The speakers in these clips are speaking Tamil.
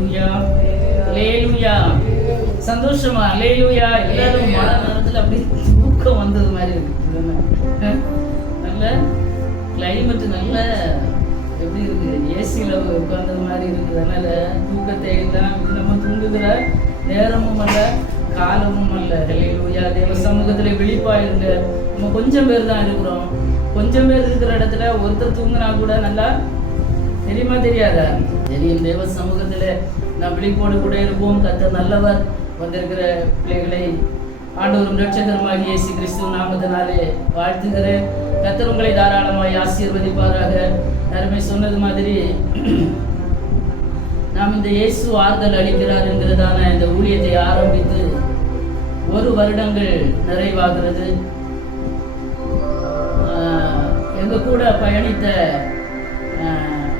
அல்லேலூயா அல்லேலூயா. சந்தோஷமா அல்லேலூயா. எல்லாரும் மழை நேரத்தில் அப்படி தூக்கம் வந்தது மாதிரி இருக்கு. நல்ல கிளைமேட் நல்ல எப்படி இருக்குது, ஏசியில் உட்கார்ந்தது மாதிரி இருக்குது. அதனால தூக்கத்தை எல்லாம் நம்ம தூங்குகிற நேரமும் அல்ல காலமும் அல்ல. அல்லேலூயா. தேவ சமூகத்தில் விழிப்பாயிருங்க. நம்ம கொஞ்சம் பேர் தான் இருக்கிறோம். கொஞ்சம் பேர் இருக்கிற இடத்துல ஒருத்தர் தூங்கினா கூட நல்லா தெரியுமா தெரியாதா? தெரியும். தேவ சமூகத்தில் நான் விழிப்போடு கூட இருப்போம். கர்த்தர் நல்லவர். வந்திருக்கிற பிள்ளைகளை ஆண்டவரும் இரட்சகருமாகிய இயேசு கிறிஸ்துவின் நாமத்தினாலே வாழ்த்துகிறேன். கர்த்தர் உங்களை தாராளமாய் ஆசீர்வதிப்பாராக. யாருமே சொன்னது மாதிரி நாம் இந்த இயேசு ஆறுதல் அளிக்கிறார் என்கிறதான இந்த ஊழியத்தை ஆரம்பித்து 1 வருடங்கள் நிறைவாகிறது. எங்க கூட பயணித்த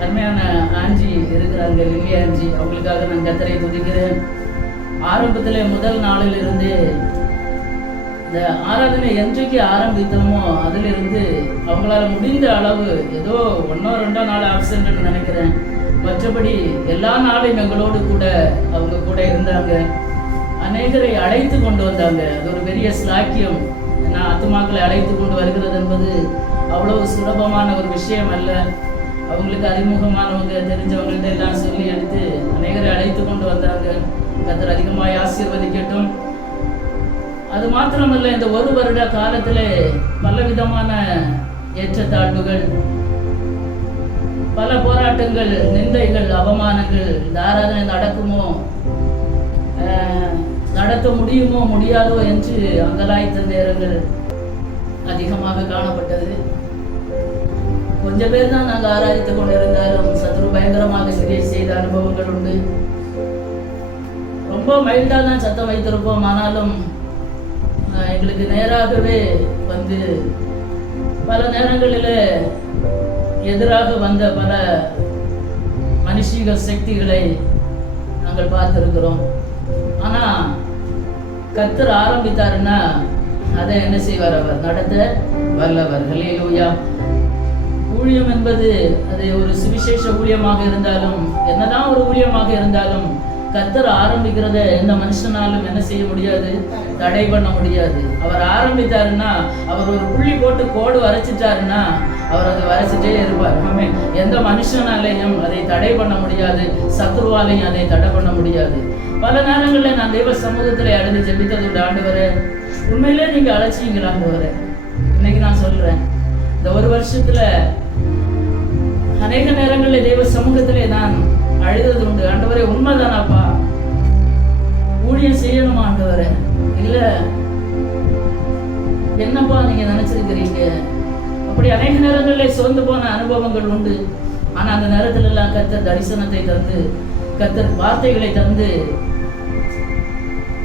அருமையான ஆஞ்சி இருக்கிறாங்க, லில்லி ஆஞ்சி. அவங்களுக்காக நான் கர்த்தரை துதிக்கிறேன். ஆரம்பத்தில் முதல் நாளில் இருந்து இந்த ஆராதனை என்றைக்கு ஆரம்பித்தோமோ அதிலிருந்து அவங்களால முடிந்த அளவு ஏதோ 1-2 நாள் ஆப்சென்ட்னு நினைக்கிறேன். மற்றபடி எல்லா நாளும் எங்களோடு கூட அவங்க கூட இருந்தாங்க. அநேகரை அழைத்து கொண்டு வந்தாங்க. அது ஒரு பெரிய ஸ்லாக்கியம். நான் ஆத்துமாக்களை அழைத்து கொண்டு வருகிறது என்பது அவ்வளவு சுலபமான ஒரு விஷயம் அல்ல. அவங்களுக்கு அறிமுகமானவங்க தெரிஞ்சவங்கள்ட்ட எல்லாம் சொல்லி எடுத்து அநேகரை அழைத்து கொண்டு வந்தாங்க. கர்த்தர் அதிகமாக ஆசீர்வதிக்கட்டும். அது மாத்திரமல்ல, இந்த 1 வருட காலத்தில் பலவிதமான ஏற்றத்தாழ்வுகள், பல போராட்டங்கள், நிந்தைகள், அவமானங்கள். இந்த ஆராதனை நடக்குமோ, நடத்த முடியுமோ முடியாதோ என்று அங்கலாய்த்த நேரங்கள் அதிகமாக காணப்பட்டது. கொஞ்சம் பேர் தான் நாங்கள் ஆராதித்துக் கொண்டிருந்தாலும் சத்ரு பயங்கரமாக சிறிய செய்த அனுபவங்கள் உண்டு. ரொம்ப மைல்டாக தான் சத்தம் வைத்திருப்போம். ஆனாலும் எங்களுக்கு நேராகவே வந்து பல நேரங்களில் எதிராக வந்த பல மனுஷீக சக்திகளை நாங்கள் பார்த்திருக்கிறோம். ஆனால் கர்த்தர் ஆரம்பித்தாருன்னா அதை என்ன செய்வார்? அவர் நடத்த வல்லவர். அல்லேலூயா. ஊழியம் என்பது அது ஒரு சுவிசேஷ ஊழியமாக இருந்தாலும், என்னதான் ஒரு ஊழியமாக இருந்தாலும், கர்த்தர் ஆரம்பிக்கிறத எந்த மனுஷனாலும் என்ன செய்ய முடியாது, தடை பண்ண முடியாது. அவர் ஆரம்பித்தாருன்னா, அவர் ஒரு புள்ளி போட்டு கோடு வரைச்சிட்டாருன்னா அவர் அதை வரைச்சிட்டே இருப்பார். எந்த மனுஷனாலையும் அதை தடை பண்ண முடியாது, சத்ருவாலையும் அதை தடை பண்ண முடியாது. பல நேரங்களில் நான் தெய்வ சமூகத்தில் அடைந்து ஜெபித்தது உண்டு. ஆண்டவரே, உண்மையிலே நீங்க அழைச்சிங்களா ஆண்டவரே? இன்னைக்கு நான் சொல்றேன், இந்த 1 வருஷத்துல அநேக நேரங்களில் தெய்வ சமூகத்திலே நான் அழுதது உண்டு. ஆண்டவரே, உண்மைதானாப்பா, ஊழியம் செய்யணுமா ஆண்டவரே? இல்ல என்னப்பா நீங்க நினைச்சிருக்கிறீங்க? அப்படி அநேக நேரங்களில் சோர்ந்து போன அனுபவங்கள் உண்டு. ஆனா அந்த நேரத்துல எல்லாம் கர்த்தர் தரிசனத்தை தந்து, கர்த்தர் வார்த்தைகளை தந்து,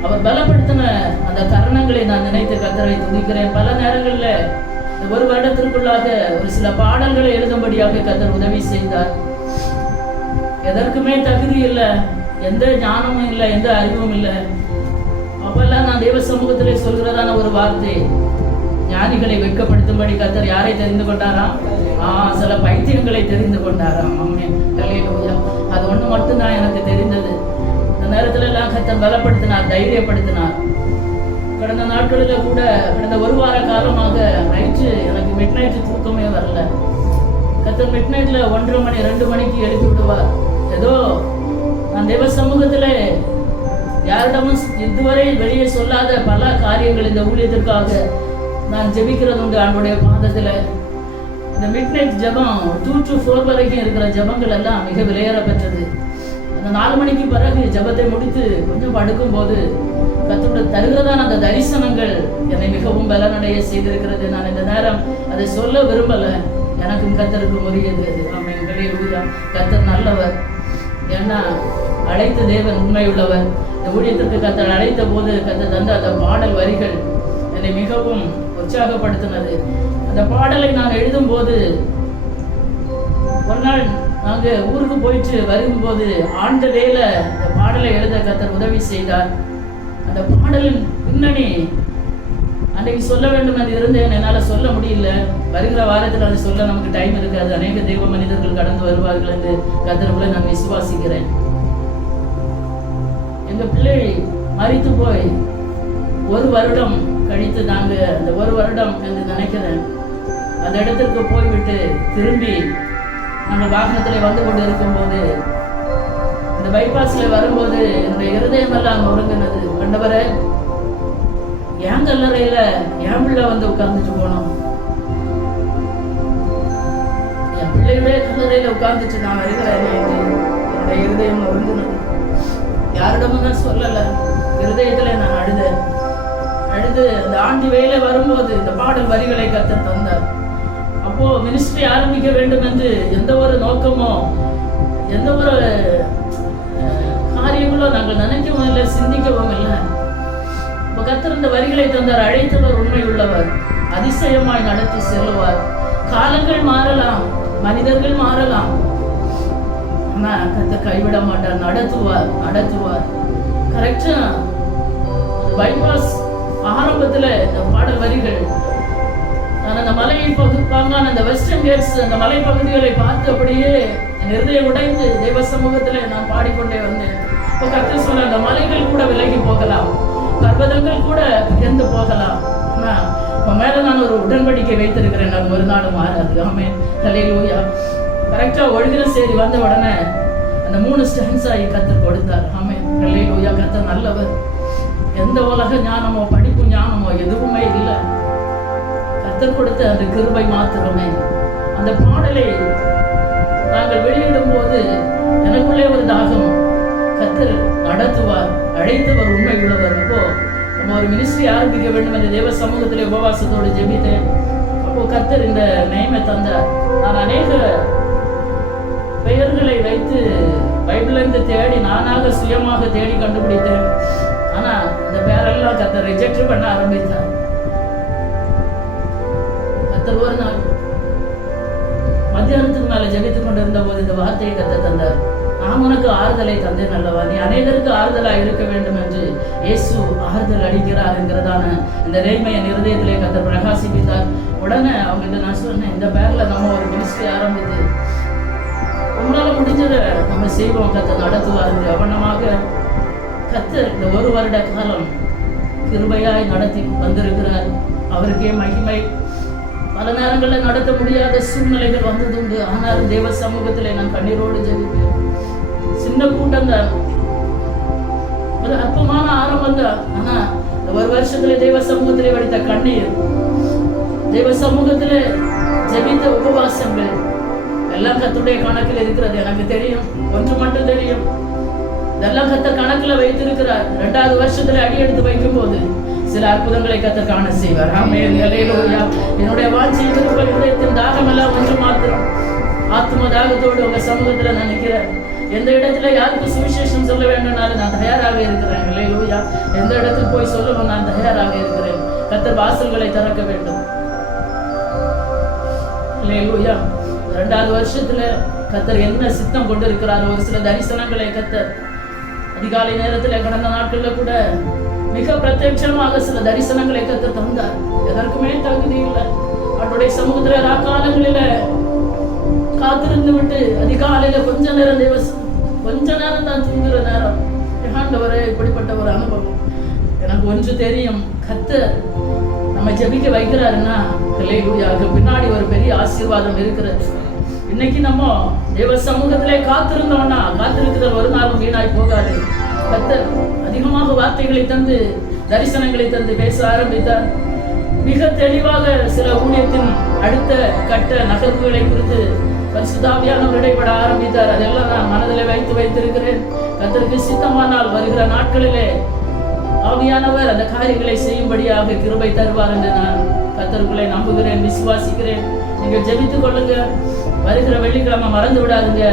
அவர் பலப்படுத்தின அந்த தருணங்களை நான் நினைத்து கர்த்தரை துதிக்கிறேன். பல நேரங்களில் 1 வருடத்திற்குள்ளாக ஒரு சில பாடல்களை எழுதும்படியாக கர்த்தர் உதவி செய்தார். எதற்குமே தகுதி இல்லை, எந்த ஞானமும் இல்லை, எந்த அறிவும் இல்லை. அப்பெல்லாம் நான் தெய்வ சமூகத்திலே சொல்கிறதான ஒரு வார்த்தை, ஞானிகளை வெட்கப்படுத்தும்படி கர்த்தர் யாரை தெரிந்து கொண்டாராம்? சில பைத்தியங்களை தெரிந்து கொண்டாராம். அல்லேலூயா. அது ஒண்ணு மட்டும்தான் எனக்கு தெரிந்தது. இந்த நேரத்துல எல்லாம் கர்த்தர் பலப்படுத்தினார், தைரியப்படுத்தினார். கடந்த நாட்களில் கூட, கடந்த 1 வார காலமாக நைட்டு எனக்கு மிட் நைட்டு தூக்கமே வரல. கர்த்தர் மிட் நைட்ல 1:30 மணி 2 மணிக்கு எழுப்பி விடுவார். ஏதோ நான் தேவ சமூகத்துல யாரிடமும் இதுவரை வெளியே சொல்லாத பல காரியங்கள் இந்த ஊழியத்திற்காக நான் ஜெபிக்கிறது உண்டு. அவனுடைய பாதத்துல இந்த மிட் நைட் ஜபம் 2 to 4 வரைக்கும் இருக்கிற ஜபங்கள் எல்லாம் மிக விலையேற பெற்றது. அந்த 4 மணிக்கு பிறகு ஜபத்தை முடித்து கொஞ்சம் படுக்கும் போது கர்த்தர் தருகிறதான அந்த தரிசனங்கள் என்னை மிகவும் பலனடைய செய்திருக்கிறது. நான் இந்த நேரம் அதை சொல்ல விரும்பல, எனக்கும் கர்த்தருக்கும் உரியது. ஆமென். அல்லேலூயா. கர்த்தர் நல்லவர். ஏன்னா அழைத்த தேவன் உண்மையுள்ளவர். இந்த ஊழியத்திற்கு கர்த்தர் அழைத்த போது கர்த்தர் தந்த அந்த பாடல் வரிகள் என்னை மிகவும் உற்சாகப்படுத்தினது. அந்த பாடலை நான் எழுதும் போது, ஒரு நாள் நாங்க ஊருக்கு போயிட்டு வரும்போது ஆண்டு வேல இந்த பாடலை எழுத கர்த்தர் உதவி செய்தார். அந்த பாடலின் பின்னணி அன்றைக்கு சொல்ல வேண்டும் என்று இருந்தேன், என்னால் சொல்ல முடியல. வருகிற வாரத்தில் அதை சொல்ல நமக்கு டைம் இருக்காது. அநேக தெய்வ மனிதர்கள் கடந்து வருவார்கள் என்று கர்த்தருக்குள்ள நான் விசுவாசிக்கிறேன். எங்க பிள்ளை மரித்து போய் 1 வருடம் கழித்து நாங்க அந்த 1 வருடம் என்று நினைக்கிறேன் அந்த இடத்திற்கு போய்விட்டு திரும்பி நாங்கள் வாகனத்திலே வந்து கொண்டு இருக்கும்போது இந்த பைபாஸ்ல வரும்போது என்னுடைய இருதயம் எல்லாம் ஒருங்கினது. ஆண்டவரே, என் கல்லறையில என் பிள்ளை வந்து உட்கார்ந்துட்டு போனோம், என் பிள்ளையுடைய கல்லறையில உட்கார்ந்துட்டு நான் வருகிறேன். என்னுடைய இருதயம் ஒருங்கினது. யாரிடமும் நான் சொல்லல, இருதயத்துல நான் அழுது அந்த ஆண்டு வேலை வரும்போது இந்த பாடல் வரிகளை கர்த்தர் தந்தார். அப்போ மினிஸ்ட்ரி ஆரம்பிக்க வேண்டும் என்று எந்த ஒரு நோக்கமோ எந்த ஒரு காரியங்களோ நாங்கள் நினைக்கவும் இல்லை, சிந்திக்கவும் இல்லை. இப்போ கர்த்தர் இந்த வரிகளை தந்தார். அழைத்தவர் உண்மை உள்ளவர், அதிசயமாய் நடத்தி செல்லுவார். காலங்கள் மாறலாம், மனிதர்கள் மாறலாம், ஆனா கர்த்தர் கைவிட மாட்டார், நடத்துவார். கரெக்டா பைபாஸ் ஆரம்பத்துல இந்த பாடல் வரிகள், நான் அந்த மலையை பாங்கான அந்த வெஸ்டர்ன் கேட்ஸ் அந்த மலை பகுதிகளை பார்த்து அப்படியே என் இருதயம் உடைந்து தேவ சமூகத்துல நான் பாடிக்கொண்டே வந்தேன். இப்போ கர்த்தர் சொன்ன அந்த மலைகள் கூட விலகி போகலாம், பர்வதங்கள் கூட உயர்ந்து போகலாம், ஆனா உன் மேல நான் ஒரு உடன்படிக்கை வைத்திருக்கிறேன், நான் ஒரு நாளும் மாறாது. ஆமே, ஹல்லேலூயா. கரெக்டா ஒழுகிற செய்தி வந்த உடனே அந்த 3 ஸ்டான்ஸாய் கர்த்தர் கொடுத்தார். ஆமே, ஹல்லேலூயா. கர்த்தர் நல்லவர். எந்த உலக ஞானமோ படிப்பு ஞானமோ எதுவுமே இல்லை, கர்த்தர் கொடுத்த அந்த கிருபை மாத்திரமே. அந்த பாடலை நாங்கள் வெளியிடும் போது எனக்குள்ளே ஒரு தாகம், கர்த்தர் நடத்துவார், அழைத்தவர் உண்மை உள்ளவர். அப்போ நம்ம ஒரு மினிஸ்ட்ரி ஆரம்பிக்க வேண்டும் என்ற தேவ சமூகத்திலே உபவாசத்தோடு ஜெபித்தேன். அப்போ கர்த்தர் இந்த நேமை தந்தார். நான் அநேக பெயர்களை வைத்து பைபிள்ல இருந்து தேடி நானாக சுயமாக தேடி கண்டுபிடித்தேன். ஆனா இந்த பேரெல்லாம் கர்த்தர் ரிஜெக்ட் பண்ண ஆரம்பித்தார். கர்த்தர் ஒரு நாள் மத்தியானத்துக்கு மேல ஜெபித்துக் கொண்டிருந்த போது இந்த வார்த்தையை கர்த்தர் தந்தார். நான் உனக்கு ஆறுதலை தந்தேன் அல்லவா, நீ அநேகருக்கு ஆறுதலாக இருக்க வேண்டும் என்று இயேசு ஆறுதல் அளிக்கிறார் என்கிறதான இந்த நேர்மையை இருதயத்திலே கர்த்தர் பிரகாசிப்பித்தார். உடனே அவங்க நான் சொன்னேன், இந்த பேர்ல நம்ம ஒரு மினிஸ்ட்ரி ஆரம்பித்து நம்மளால முடிஞ்சதை நம்ம செய்வோம், கர்த்தர் நடத்துவார். கவனமாக கர்த்தர் இந்த 1 வருட காலம் கிருபையாய் நடத்தி வந்திருக்கிறார். அவருக்கே மகிமை. பல நேரங்களில் நடத்த முடியாத சூழ்நிலைகள் வந்ததுண்டு, ஆனாலும் தேவ சமூகத்திலே நான் கண்ணீரோடு ஜெபிப்பேன். சின்ன கூட்டம் தான், ஒரு அற்பமான ஆரம்பம் தான், ஆனா இந்த 1 வருஷத்துல தேவ சமூகத்திலே வடித்த கண்ணீர், தேவ சமூகத்திலே ஜெபித்த உபவாசங்கள் எல்லாம் கர்த்தருடைய கணக்கில் இருக்கிறது. எனக்கு தெரியும், ஒன்று மட்டும் தெரியும், இதெல்லாம் கர்த்தர் கணக்குல வைத்திருக்கிறார். 2வது வருஷத்துல அடி எடுத்து வைக்கும் போது சில அற்புதங்களை கர்த்தர் காண செய்வார். ஆமென், ஹல்லேலூயா. என்னுடைய வாஞ்சை விருப்பம், இதயத்தின் தாகம் எல்லாம் ஒன்று மாத்திரம், ஆத்ம தாகத்தோடு உங்க சமூகத்துல நான் நிற்கிறேன். எந்த இடத்துல யாருக்கு சுவிசேஷம் சொல்ல வேண்டும்னாலும் நான் தயாராக இருக்கிறேன். ஹல்லேலூயா. எந்த இடத்துக்கு போய் சொல்லணும் நான் தயாராக இருக்கிறேன். கர்த்தர் வாசல்களை திறக்க வேண்டும். ஹல்லேலூயா. 2வது வருஷத்துல கர்த்தர் என்ன சித்தம் கொண்டு இருக்கிறார், ஒரு சில தரிசனங்களை கர்த்தர் அதிகாலை நேரத்துல கடந்த நாட்கள்ல கூட மிக பிரத்யட்சமாக சில தரிசனங்களை கர்த்தர் தந்தார். எதற்குமே தகுதி இல்லை. அவருடைய சமூகத்துல ராக்காலங்களில காத்திருந்து விட்டு அதிகாலையில கொஞ்ச நேரம் தான் தூங்குற நேரம். ஆண்டவரே, இப்படிப்பட்ட ஒரு அனுபவம் எனக்கு ஒன்று தெரியும், கர்த்தர் நம்ம ஜெபிக்க வைக்கிறாருன்னா ஹல்லேலூயாவுக்கு பின்னாடி ஒரு பெரிய ஆசீர்வாதம் இருக்கிறது. இன்னைக்கு நம்ம தேவ சமூகத்திலே காத்திருந்தோம்னா காத்திருக்குதல் ஒரு நாளும் வீணாய் போகாது. கர்த்தர் அதிகமாக வார்த்தைகளை தந்து தரிசனங்களை தந்து பேச ஆரம்பித்தார். மிக தெளிவாக சில ஊழியத்தின் அடுத்த கட்ட நகர்வுகளை குறித்து பரிசுத்தாவியானவர் இடைப்பட ஆரம்பித்தார். அதெல்லாம் நான் மனதில் வைத்திருக்கிறேன். கர்த்தருக்கு சித்தமானால் வருகிற நாட்களிலே ஆவியானவர் அந்த காரியங்களை செய்யும்படியாக கிருபை தருவார் என்று நான் கர்த்தருக்குள்ளே நம்புகிறேன், விசுவாசிக்கிறேன். நீங்க ஜெபித்துக் கொள்ளுங்க. வருகிற வெள்ளிக்கிழமை மறந்து விடாதுங்க.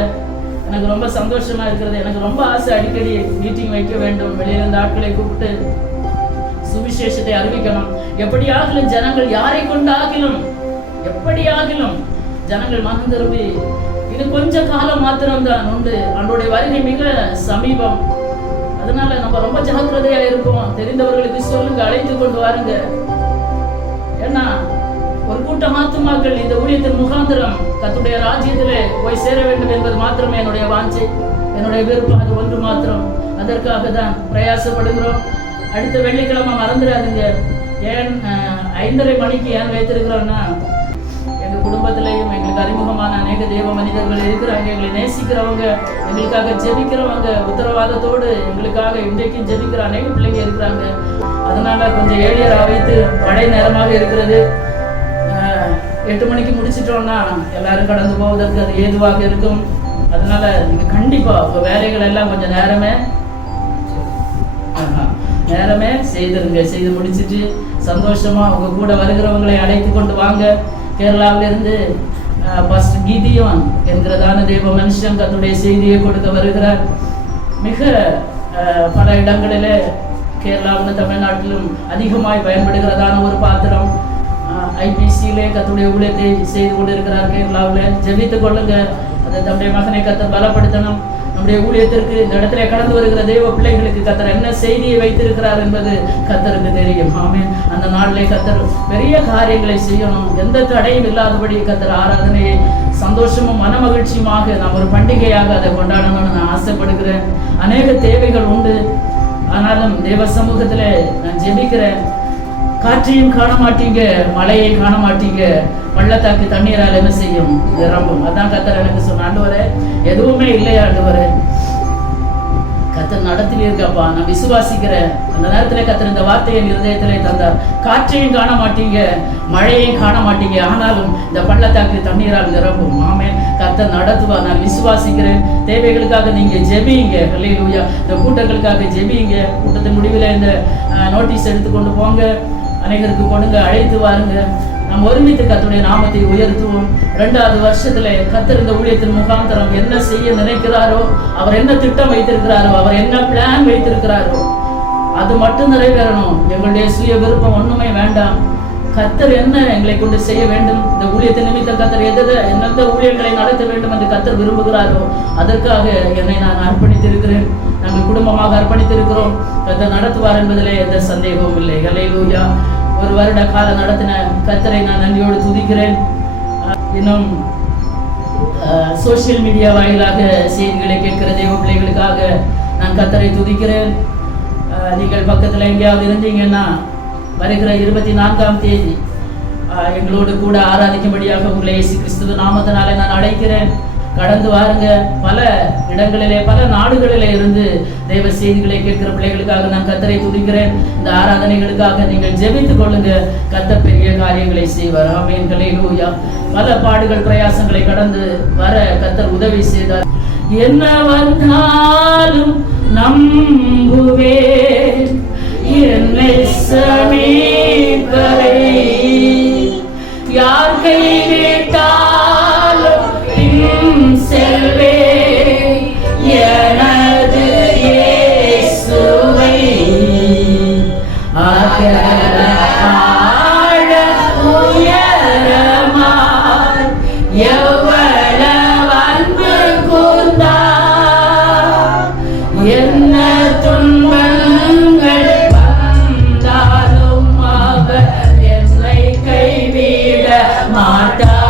எனக்கு ரொம்ப சந்தோஷமா இருக்கிறது. எனக்கு ரொம்ப ஆசை, அடிக்கடி மீட்டிங் வைக்க வேண்டும், வெளியிலிருந்து ஆட்களை கூப்பிட்டு சுவிசேஷத்தை அறிவிக்கணும். எப்படியாகிலும் ஜனங்கள் யாரை கொண்டாகிலும் எப்படியாகிலும் ஜனங்கள் மனம் திரும்பி, இது கொஞ்ச காலம் மாத்திரம்தான் உண்டு, அவனுடைய வருகை மிக சமீபம். அதனால நம்ம ரொம்ப ஜாக்கிரதையா இருப்போம். தெரிந்தவர்களுக்கு சொல்லுங்க, அழைத்து கொண்டு வாருங்க. ஏன்னா ஒரு கூட்டம் ஆத்துமாக்கள் இந்த ஊழியத்தின் முகாந்திரம் கர்த்தருடைய ராஜ்யத்திலே போய் சேர வேண்டும் என்பது மாத்திரமே என்னுடைய வாஞ்சை. என்னுடைய விருப்பம் அது ஒன்று மாத்திரம். அதற்காக தான் பிரயாசப்படுகிறோம். அடுத்த வெள்ளிக்கிழமை மறந்துடாதுங்க. ஏன் 5:30 மணிக்கு ஏன் வைத்திருக்கிறோம்னா, எங்கள் குடும்பத்திலையும் எங்களுக்கு அறிமுகமான அநேக தேவ மனிதர்கள் இருக்கிறாங்க. எங்களை நேசிக்கிறவங்க, எங்களுக்காக ஜெபிக்கிறவங்க, உத்தரவாதத்தோடு எங்களுக்காக இன்றைக்கும் ஜெபிக்கிற அநேக பிள்ளைங்க இருக்கிறாங்க. அதனால கொஞ்சம் ஏழியராக வைத்து மழை நேரமாக இருக்கிறது. 8 மணிக்கு முடிச்சிட்டோம்னா எல்லாரும் கடந்து போவதற்கு அது ஏதுவாக இருக்கும். அதனால நீங்க கண்டிப்பா உங்க வேலைகள் எல்லாம் கொஞ்சம் நேரமே செய்திருங்க. செய்து முடிச்சுட்டு சந்தோஷமா உங்க கூட வருகிறவங்களை அழைத்து கொண்டு வாங்க. கேரளாவிலிருந்து பாஸ்டர் கிதியோன் என்கிறதான தேவ மனுஷன் கர்த்தருடைய செய்தியை கொடுக்க வருகிறார். மிக பல இடங்களிலே கேரளாவிலும் தமிழ்நாட்டிலும் அதிகமாய் பயன்படுகிறதான ஒரு பாத்திரம். ஐபிசியிலே கர்த்தருடைய ஊழியத்தை செய்து கொண்டு இருக்கிறார். கேரளாவில் ஜெபித்துக் கொள்ளுங்க. அதை தம்முடைய மகனை கர்த்தர் பலப்படுத்தணும். நம்முடைய ஊழியத்திற்கு இந்த இடத்துல கடந்து வருகிற தெய்வ பிள்ளைகளுக்கு கர்த்தர் என்ன செய்தியை வைத்திருக்கிறார் என்பது கர்த்தருக்கு தெரியும். ஆமென். அந்த நாளிலே கர்த்தர் பெரிய காரியங்களை செய்யணும். எந்த தடையும் இல்லாதபடி கர்த்தர் ஆராதனையை சந்தோஷமும் மன மகிழ்ச்சியுமாக நாம் ஒரு பண்டிகையாக அதை கொண்டாடணும்னு நான் ஆசைப்படுகிறேன். அநேக தேவைகள் உண்டு. ஆனாலும் தேவ சமூகத்துல நான் ஜெபிக்கிறேன். காற்றையும் காண மாட்டீங்க, மழையை காண மாட்டீங்க, பள்ளத்தாக்கு தண்ணீரால் என்ன செய்யும்? நிரம்பும். அதான் கர்த்தர் எனக்கு சொன்ன. ஆண்டவரே, எதுவுமே இல்லையா ஆண்டவரே, கர்த்தர் நடத்திலே இருக்கப்பா, நான் விசுவாசிக்கிறேன். அந்த நேரத்துல கர்த்தர் இந்த வார்த்தையை இருதயத்திலே தந்தார். காற்றையும் காண மாட்டீங்க, மழையையும் காண மாட்டீங்க, ஆனாலும் இந்த பள்ளத்தாக்கு தண்ணீரால் நிரம்பும். ஆமென். கர்த்தர் நடத்துவார், நான் விசுவாசிக்கிறேன். தேவைகளுக்காக நீங்க ஜெபிங்க. ஹல்லேலூயா. இந்த கூட்டங்களுக்காக ஜெபிங்க. கூட்டத்தின் முடிவில் இந்த நோட்டீஸ் எடுத்துக்கொண்டு போங்க, அனைவருக்கு கொடுங்க, அழைத்து வாருங்க. நாம் ஒருமித்து கர்த்தருடைய நாமத்தை உயர்த்துவோம். 2வது வருஷத்துல கர்த்தர் இந்த ஊழியத்தின் முகாந்தரம் என்ன செய்ய நினைக்கிறாரோ, அவர் என்ன திட்டம் வைத்திருக்கிறாரோ, அவர் என்ன பிளான் வைத்திருக்கிறாரோ, அது மட்டும் நிறைவேறணும். எங்களுடைய சுய விருப்பம் ஒண்ணுமே வேண்டாம். கர்த்தர் என்ன எங்களை கொண்டு செய்ய வேண்டும், இந்த ஊழியத்தின் நிமித்தம் கர்த்தர் எந்தெந்த ஊழியங்களை நடத்த வேண்டும் என்று கர்த்தர் விரும்புகிறாரோ அதற்காக என்னை நான் அர்ப்பணித்திருக்கிறேன். நாங்கள் குடும்பமாக அர்ப்பணித்திருக்கிறோம். கர்த்தர் நடத்துவார் என்பதிலே எந்த சந்தேகமும் இல்லை. ஹல்லேலூயா. ஒரு வருட கால நடத்தின கர்த்தரை நான் நன்றியோடு துதிக்கிறேன். இன்னும் சோசியல் மீடியா வாயிலாக செய்திகளை கேட்கிற தேவ பிள்ளைகளுக்காக நான் கர்த்தரை துதிக்கிறேன். நீங்கள் பக்கத்தில் எங்கேயாவது இருந்தீங்கன்னா வருகிற 24ஆம் தேதி எங்களோடு கூட ஆராதிக்கும்படியாக உங்களை இயேசு கிறிஸ்துவின் நாமத்தினாலே நான் அழைக்கிறேன். கடந்து வாருங்க. பல இடங்களிலே, பல நாடுகளிலே இருந்து தேவ செய்திகளை கேட்கிற பிள்ளைகளுக்காக நான் கர்த்தரை துதிக்கிறேன். இந்த ஆராதனைகளுக்காக நீங்கள் ஜெபித்துக் கொள்ளுங்க. கர்த்தர் பெரிய காரியங்களை செய்வார். ஆமென். ஹல்லேலூயா. பல பாடுகள் பிரயாசங்களை கடந்து வர கர்த்தர் உதவி செய்தார். என்ன வந்தாலும் நம்புவேன், என்னை சமீபரை யார் கைவிட்டாலும் செல்வே எனது இயேசுவை அகல ஆழ உயரமாய் எவ்வளவு அன்பு கூர்ந்தார். என்ன துன்பங்கள் வந்தாலும் அவர் என்னை கைவிட மாட்டார்.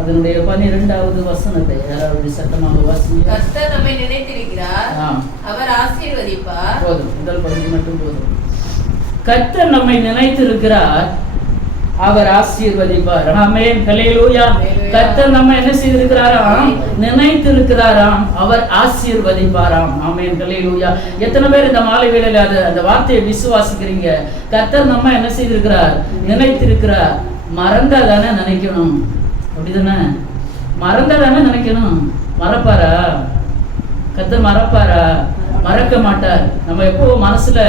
அதனுடைய 12வது வசனத்தை யாராவது சத்தமாக வாசிங்க. கர்த்தர் நம்மை நினைத்திருக்கிறார், அவர் ஆசீர்வதிப்பார். போதும், முதல் பகுதி மட்டும் போதும். கர்த்தர் நம்மை நினைத்திருக்கிறார், அவர் ஆசீர்வதிப்பார். ஆமென். ஹல்லேலூயா. கர்த்தர் நம்ம என்ன செய்திருக்கிறாராம்? நினைத்திருக்கிறாராம், அவர் ஆசீர்வதிப்பாராம். ஆமென். ஹல்லேலூயா. எத்தனை பேர் இந்த மாலை வேளையில அந்த வார்த்தையை விசுவாசிக்கிறீங்க? கர்த்தர் நம்ம என்ன செய்திருக்கிறார்? நினைத்திருக்கிறார். மறந்தா தானே நினைக்கணும், அப்படிதானே? மறந்ததானே நினைக்கணும். மறப்பாரா? கர்த்தர் மறப்பாரா? மறக்க மாட்டார். நம்ம எப்போ மனசுல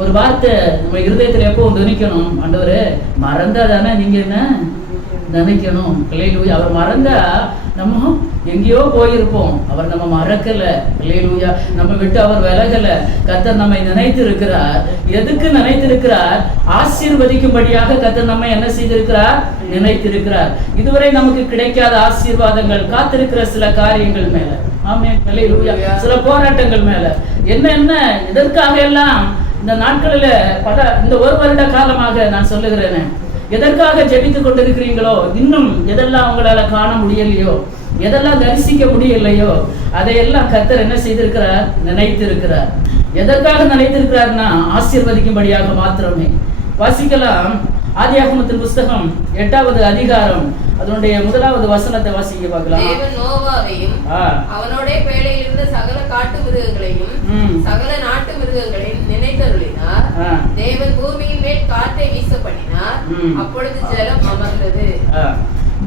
ஒரு வார்த்தை நம்ம இருதயத்துல எப்போ நினைக்கணும், ஆண்டவரே மறந்தா தானே நீங்க என்ன நினைக்கணும். அல்லேலூயா. அவர் மறந்தா நம்ம எங்கேயோ போயிருப்போம். அவர் நம்ம மறக்கல. அல்லேலூயா. நம்ம விட்டு அவர் விலகல. கர்த்தர் நம்மை நினைத்து இருக்கிறார். எதுக்கு நினைத்திருக்கிறார்? ஆசீர்வதிக்கும்படியாக கர்த்தர் நம்ம என்ன செய்திருக்கிறார்? நினைத்திருக்கிறார். இதுவரை நமக்கு கிடைக்காத ஆசீர்வாதங்கள் காத்திருக்கிற சில காரியங்கள் மேல, ஆமென், அல்லேலூயா, சில போராட்டங்கள் மேல என்ன எதற்காக எல்லாம் இந்த நாட்களில இந்த ஒரு வருட காலமாக நான் சொல்லுகிறேன், எதற்காக ஜெபித்துக் கொண்டிருக்கிறீங்களோ, இன்னும் எதெல்லாம் உங்களால காண முடியலையோ, எதெல்லாம் தரிசிக்க முடியலையோ, அதையெல்லாம் கர்த்தர் என்ன செய்திருக்கிறார்? நினைத்திருக்கிறார். எதற்காக நினைத்திருக்கிறார்னா ஆசீர்வதிக்கும்படியாக மாத்திரமே. வாசிக்கலாம். ஆதியாகமத்தின் புஸ்தகம் 8வது அதிகாரம் அதனுடைய 1வது வசனத்தை வாசிக்க பார்க்கலாம். தேவன் நோவாவையும் அவனோட பேழையில் இருந்த சகல காட்டு மிருகங்களையும் சகல நாட்டு மிருகங்களையும் நினைத்தருளினார். தேவன் பூமியின் மேல் காற்றை வீச பண்ணினார். அப்பொழுது ஜலம் அமர்ந்தது.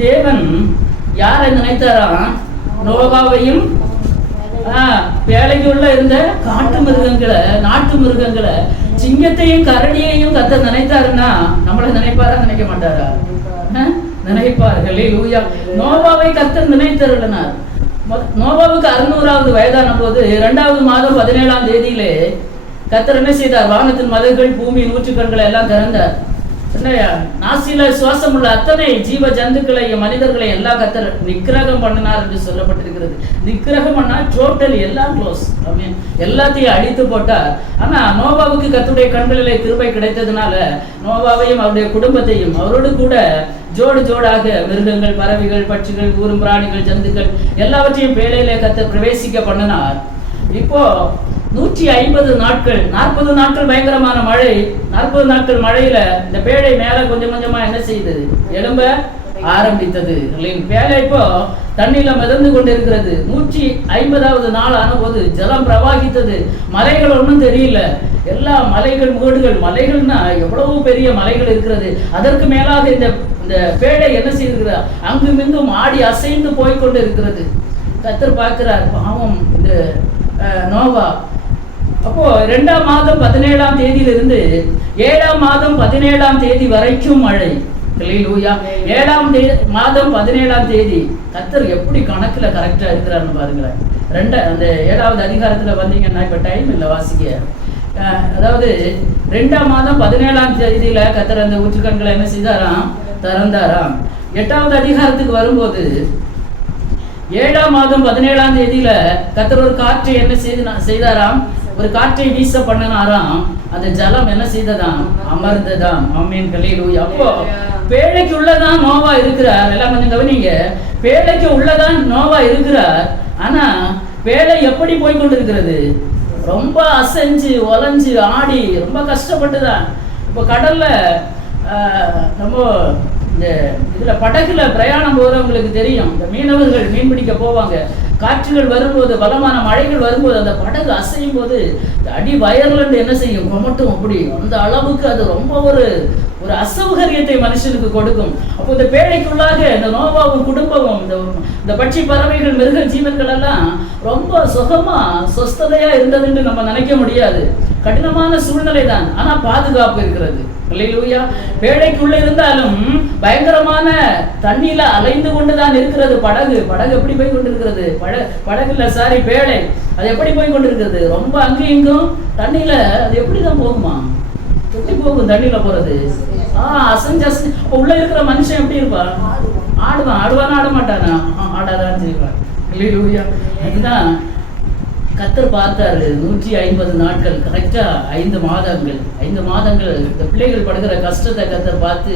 தேவன் யாரை நினைத்தாராம்? நோவாவையும் பேழைக்குள்ள இருந்த காட்டு மிருகங்களை, நாட்டு மிருகங்களை, சிங்கத்தையும் கரடியையும் கர்த்தர் நினைத்தாருன்னா நம்மள நினைப்பாரா? நினைக்க மாட்டாரா? நினைப்பார்கள். நோவாவை கர்த்தர் நினைத்தருளினார். நோவாவுக்கு 600வது வயதான போது 2வது மாதம் 17ஆம் தேதியிலே கர்த்தர் என்ன செய்தார்? வானத்தின் மதகுகள் பூமியின் ஊற்றுக்கண்களை எல்லாம் திறந்தார். என்னையா நாசில சுவாசம் உள்ள அத்தனை ஜீவ ஜந்துக்களையும் மனிதர்களையும் எல்லாம் கர்த்தர் நிக்கிரகம் பண்ணினார் என்று சொல்லப்பட்டிருக்கிறது. நிக்கிரகம் பண்ணா டோட்டல் எல்லாம் க்ளோஸ், எல்லாத்தையும் அடித்து போட்டார். ஆனா நோவாவுக்கு கர்த்தருடைய கண்களிலே கிருபை கிடைத்ததுனால நோவாவையும் அவருடைய குடும்பத்தையும் அவரோடு கூட ஜோடாக மிருகங்கள், பறவைகள், பட்சிகள், ஊரும் பிராணிகள், ஜந்துக்கள் எல்லாவற்றையும் பேழையிலே கர்த்தர் பிரவேசிக்க பண்ணினார். இப்போ 150 நாட்கள், 40 நாட்கள் பயங்கரமான மழை. 40 நாட்கள் மழையில இந்த பேழை மேல கொஞ்சம் கொஞ்சமா என்ன செய்தது? எழும்ப ஆரம்பித்தது. பேழை இப்போ தண்ணியில மிதந்து கொண்டிருக்கிறது. 150வது நாள் ஆன போது ஜலம் பிரவாகித்தது. மலைகள் ஒன்றும் தெரியல. எல்லா மலைகள், மூடுகள், மலைகள்னா எவ்வளவு பெரிய மலைகள் இருக்கிறது. அதற்கு மேலாக இந்த பேழை என்ன செய்திருக்கிறார்? அங்கும் இங்கும் ஆடி அசைந்து போய்கொண்டு இருக்கிறது. கர்த்தர் பார்க்கிறார், பாவம் இந்த நோவா. அப்போ 2ஆம் மாதம் 17ஆம் தேதியிலிருந்து 7ஆம் மாதம் 17ஆம் தேதி வரைக்கும் மழை. 7ஆம் மாதம் 17ஆம் தேதி கர்த்தர் எப்படி கணக்குல கரெக்டா இருக்கிறார்னு பாருங்களேன். அந்த 7வது அதிகாரத்துல வந்தீங்கன்னா, இப்ப டைம் இல்லை வாசிக்க. அதாவது 2ஆம் மாதம் 17ஆம் தேதியில கர்த்தர் அந்த ஊற்றுக்கண்களை என்ன செய்தாராம்? திறந்தாராம். 8வது அதிகாரத்துக்கு வரும்போது 7ஆம் மாதம் 17ஆம் தேதியில கர்த்தர் ஒரு காற்றை என்ன செய்தாராம்? ஒரு காற்றை வீச பண்ணினாராம். அந்த ஜலம் என்ன செய்ததாம்? அமர்ந்ததாம். ஆமென், அல்லேலூயா. அப்போ பேழைக்கு உள்ளதான் நோவா இருக்கிறார். எல்லாம் கொஞ்சம் கவனிங்க. பேழைக்கு உள்ளதான் நோவா இருக்கிறார். ஆனா பேழை எப்படி போய்கொண்டிருக்கிறது? ரொம்ப அசைஞ்சு ஒலைஞ்சு ஆடி ரொம்ப கஷ்டப்பட்டுதான். இப்போ கடல்ல நம்ம இந்த இதுல படகுல பிரயாணம் போறவங்களுக்கு தெரியும். இந்த மீனவர்கள் மீன் பிடிக்க போவாங்க. காற்றுகள் வரும்போது, பலமான மழைகள் வரும்போது அந்த படகு அசையும் போது அடி வயர்லண்டு என்ன செய்யும்? கொமட்டும். அப்படி அந்த அளவுக்கு அது ரொம்ப ஒரு அசௌகரியத்தை மனுஷனுக்கு கொடுக்கும். அப்போ இந்த பேழைக்குள்ளாக இந்த நோவாவும் குடும்பமும் இந்த பட்சி, பறவைகள், மிருக ஜீவன்கள் எல்லாம் ரொம்ப சுகமா சொஸ்ததையா இருந்ததுன்னு நம்ம நினைக்க முடியாது. கடினமான சூழ்நிலை தான். ஆனா பாதுகாப்பு இருக்கிறது. அல்லேலூயா. பேழைக்குள்ள இருந்தாலும் பயங்கரமான தண்ணியில அலைந்து கொண்டுதான் இருக்கிறது படகு. படகு எப்படி போய் கொண்டிருக்கிறது? படகுல பேழை அது எப்படி போய் கொண்டிருக்கிறது? ரொம்ப அங்கும் இங்கும் தண்ணியில. அது எப்படிதான் போகுமா? எப்படி போகும் தண்ணியில போறது? அசைஞ்சு உள்ள இருக்கிற மனுஷன் எப்படி இருப்பான்? ஆடுவானா ஆட மாட்டானா? ஆடாதான் செய்வான். அல்லேலூயா. அதுதான் கர்த்தர் பார்த்தாரு. 150 நாட்கள், கரெக்டா 5 மாதங்கள். 5 மாதங்கள் இந்த பிள்ளைகள் படுகிற கஷ்டத்தை கர்த்தர் பார்த்து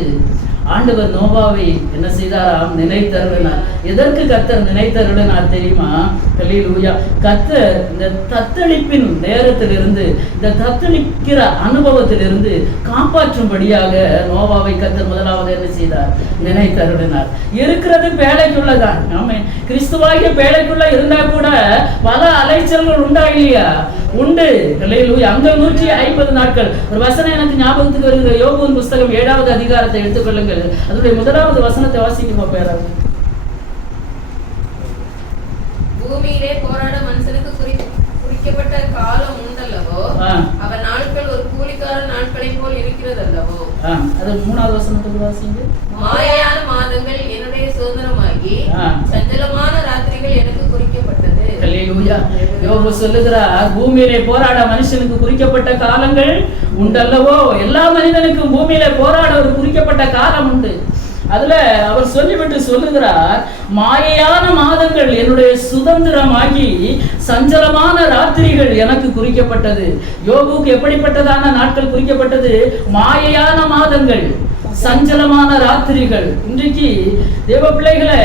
ஆண்டவர் நோவாவை என்ன செய்தாராம்? நினைத்தருளினார். எதற்கு கர்த்தர் நினைத்தருளினார் தெரியுமா? அல்லேலூயா. கர்த்தர் இந்த தத்தளிப்பின் நேரத்திலிருந்து, இந்த தத்தளிக்கிற அனுபவத்திலிருந்து காப்பாற்றும்படியாக நோவாவை கர்த்தர் முதலாவது என்ன செய்தார்? நினைத்தருளினார். இருக்கிறது பேழைக்குள்ளதான். ஆமென். கிறிஸ்துவாகிய பேழைக்குள்ள இருந்தா கூட பல அலைச்சல்கள் உண்டா இல்லையா? உண்டு. அல்லேலூயா. அங்க 150 நாட்கள். ஒரு வசனம் எனக்கு ஞாபகத்துக்கு வருகிற. யோபுவின் புஸ்தகம் 7வது அதிகாரத்தை எடுத்துக்கொள்ளுங்கள். அதனுடைய 1வது வசனத்தை வாசிக்க பார்ப்போம். பூமியிலே போராட மனுஷனுக்கு குறிக்கப்பட்ட காலம் உண்டல்லவோ, அவர் நாட்கள் ஒரு கூலிக்கார நாட்களை போல் இருக்கிறது அல்லவோ. அது 3வது வசனத்துக்கு வாசிங்க. மாயையான மாதங்கள் என்னுடைய சுதந்திரமாகி சஞ்சலமான ராத்திரிகள் எனக்கு குறிக்கப்பட்டது. அல்லேலூயா. யோபு சொல்லுகிறார், பூமியிலே போராட மனுஷனுக்கு குறிக்கப்பட்ட காலங்கள் உண்டல்லவோ. எல்லா மனிதனுக்கும் பூமியிலே போராட ஒரு குறிக்கப்பட்ட காலம் உண்டு. அதுல அவர் சொல்லிவிட்டு சொல்லுகிறார், மாயையான மாதங்கள் என்னுடைய சுதந்திரமாகி சஞ்சலமான ராத்திரிகள் எனக்கு குறிக்கப்பட்டது. யோபுக்கு எப்படிப்பட்டதான நாட்கள் குறிக்கப்பட்டது? மாயையான மாதங்கள், சஞ்சலமான ராத்திரிகள். இன்றைக்கு தேவ பிள்ளைகளை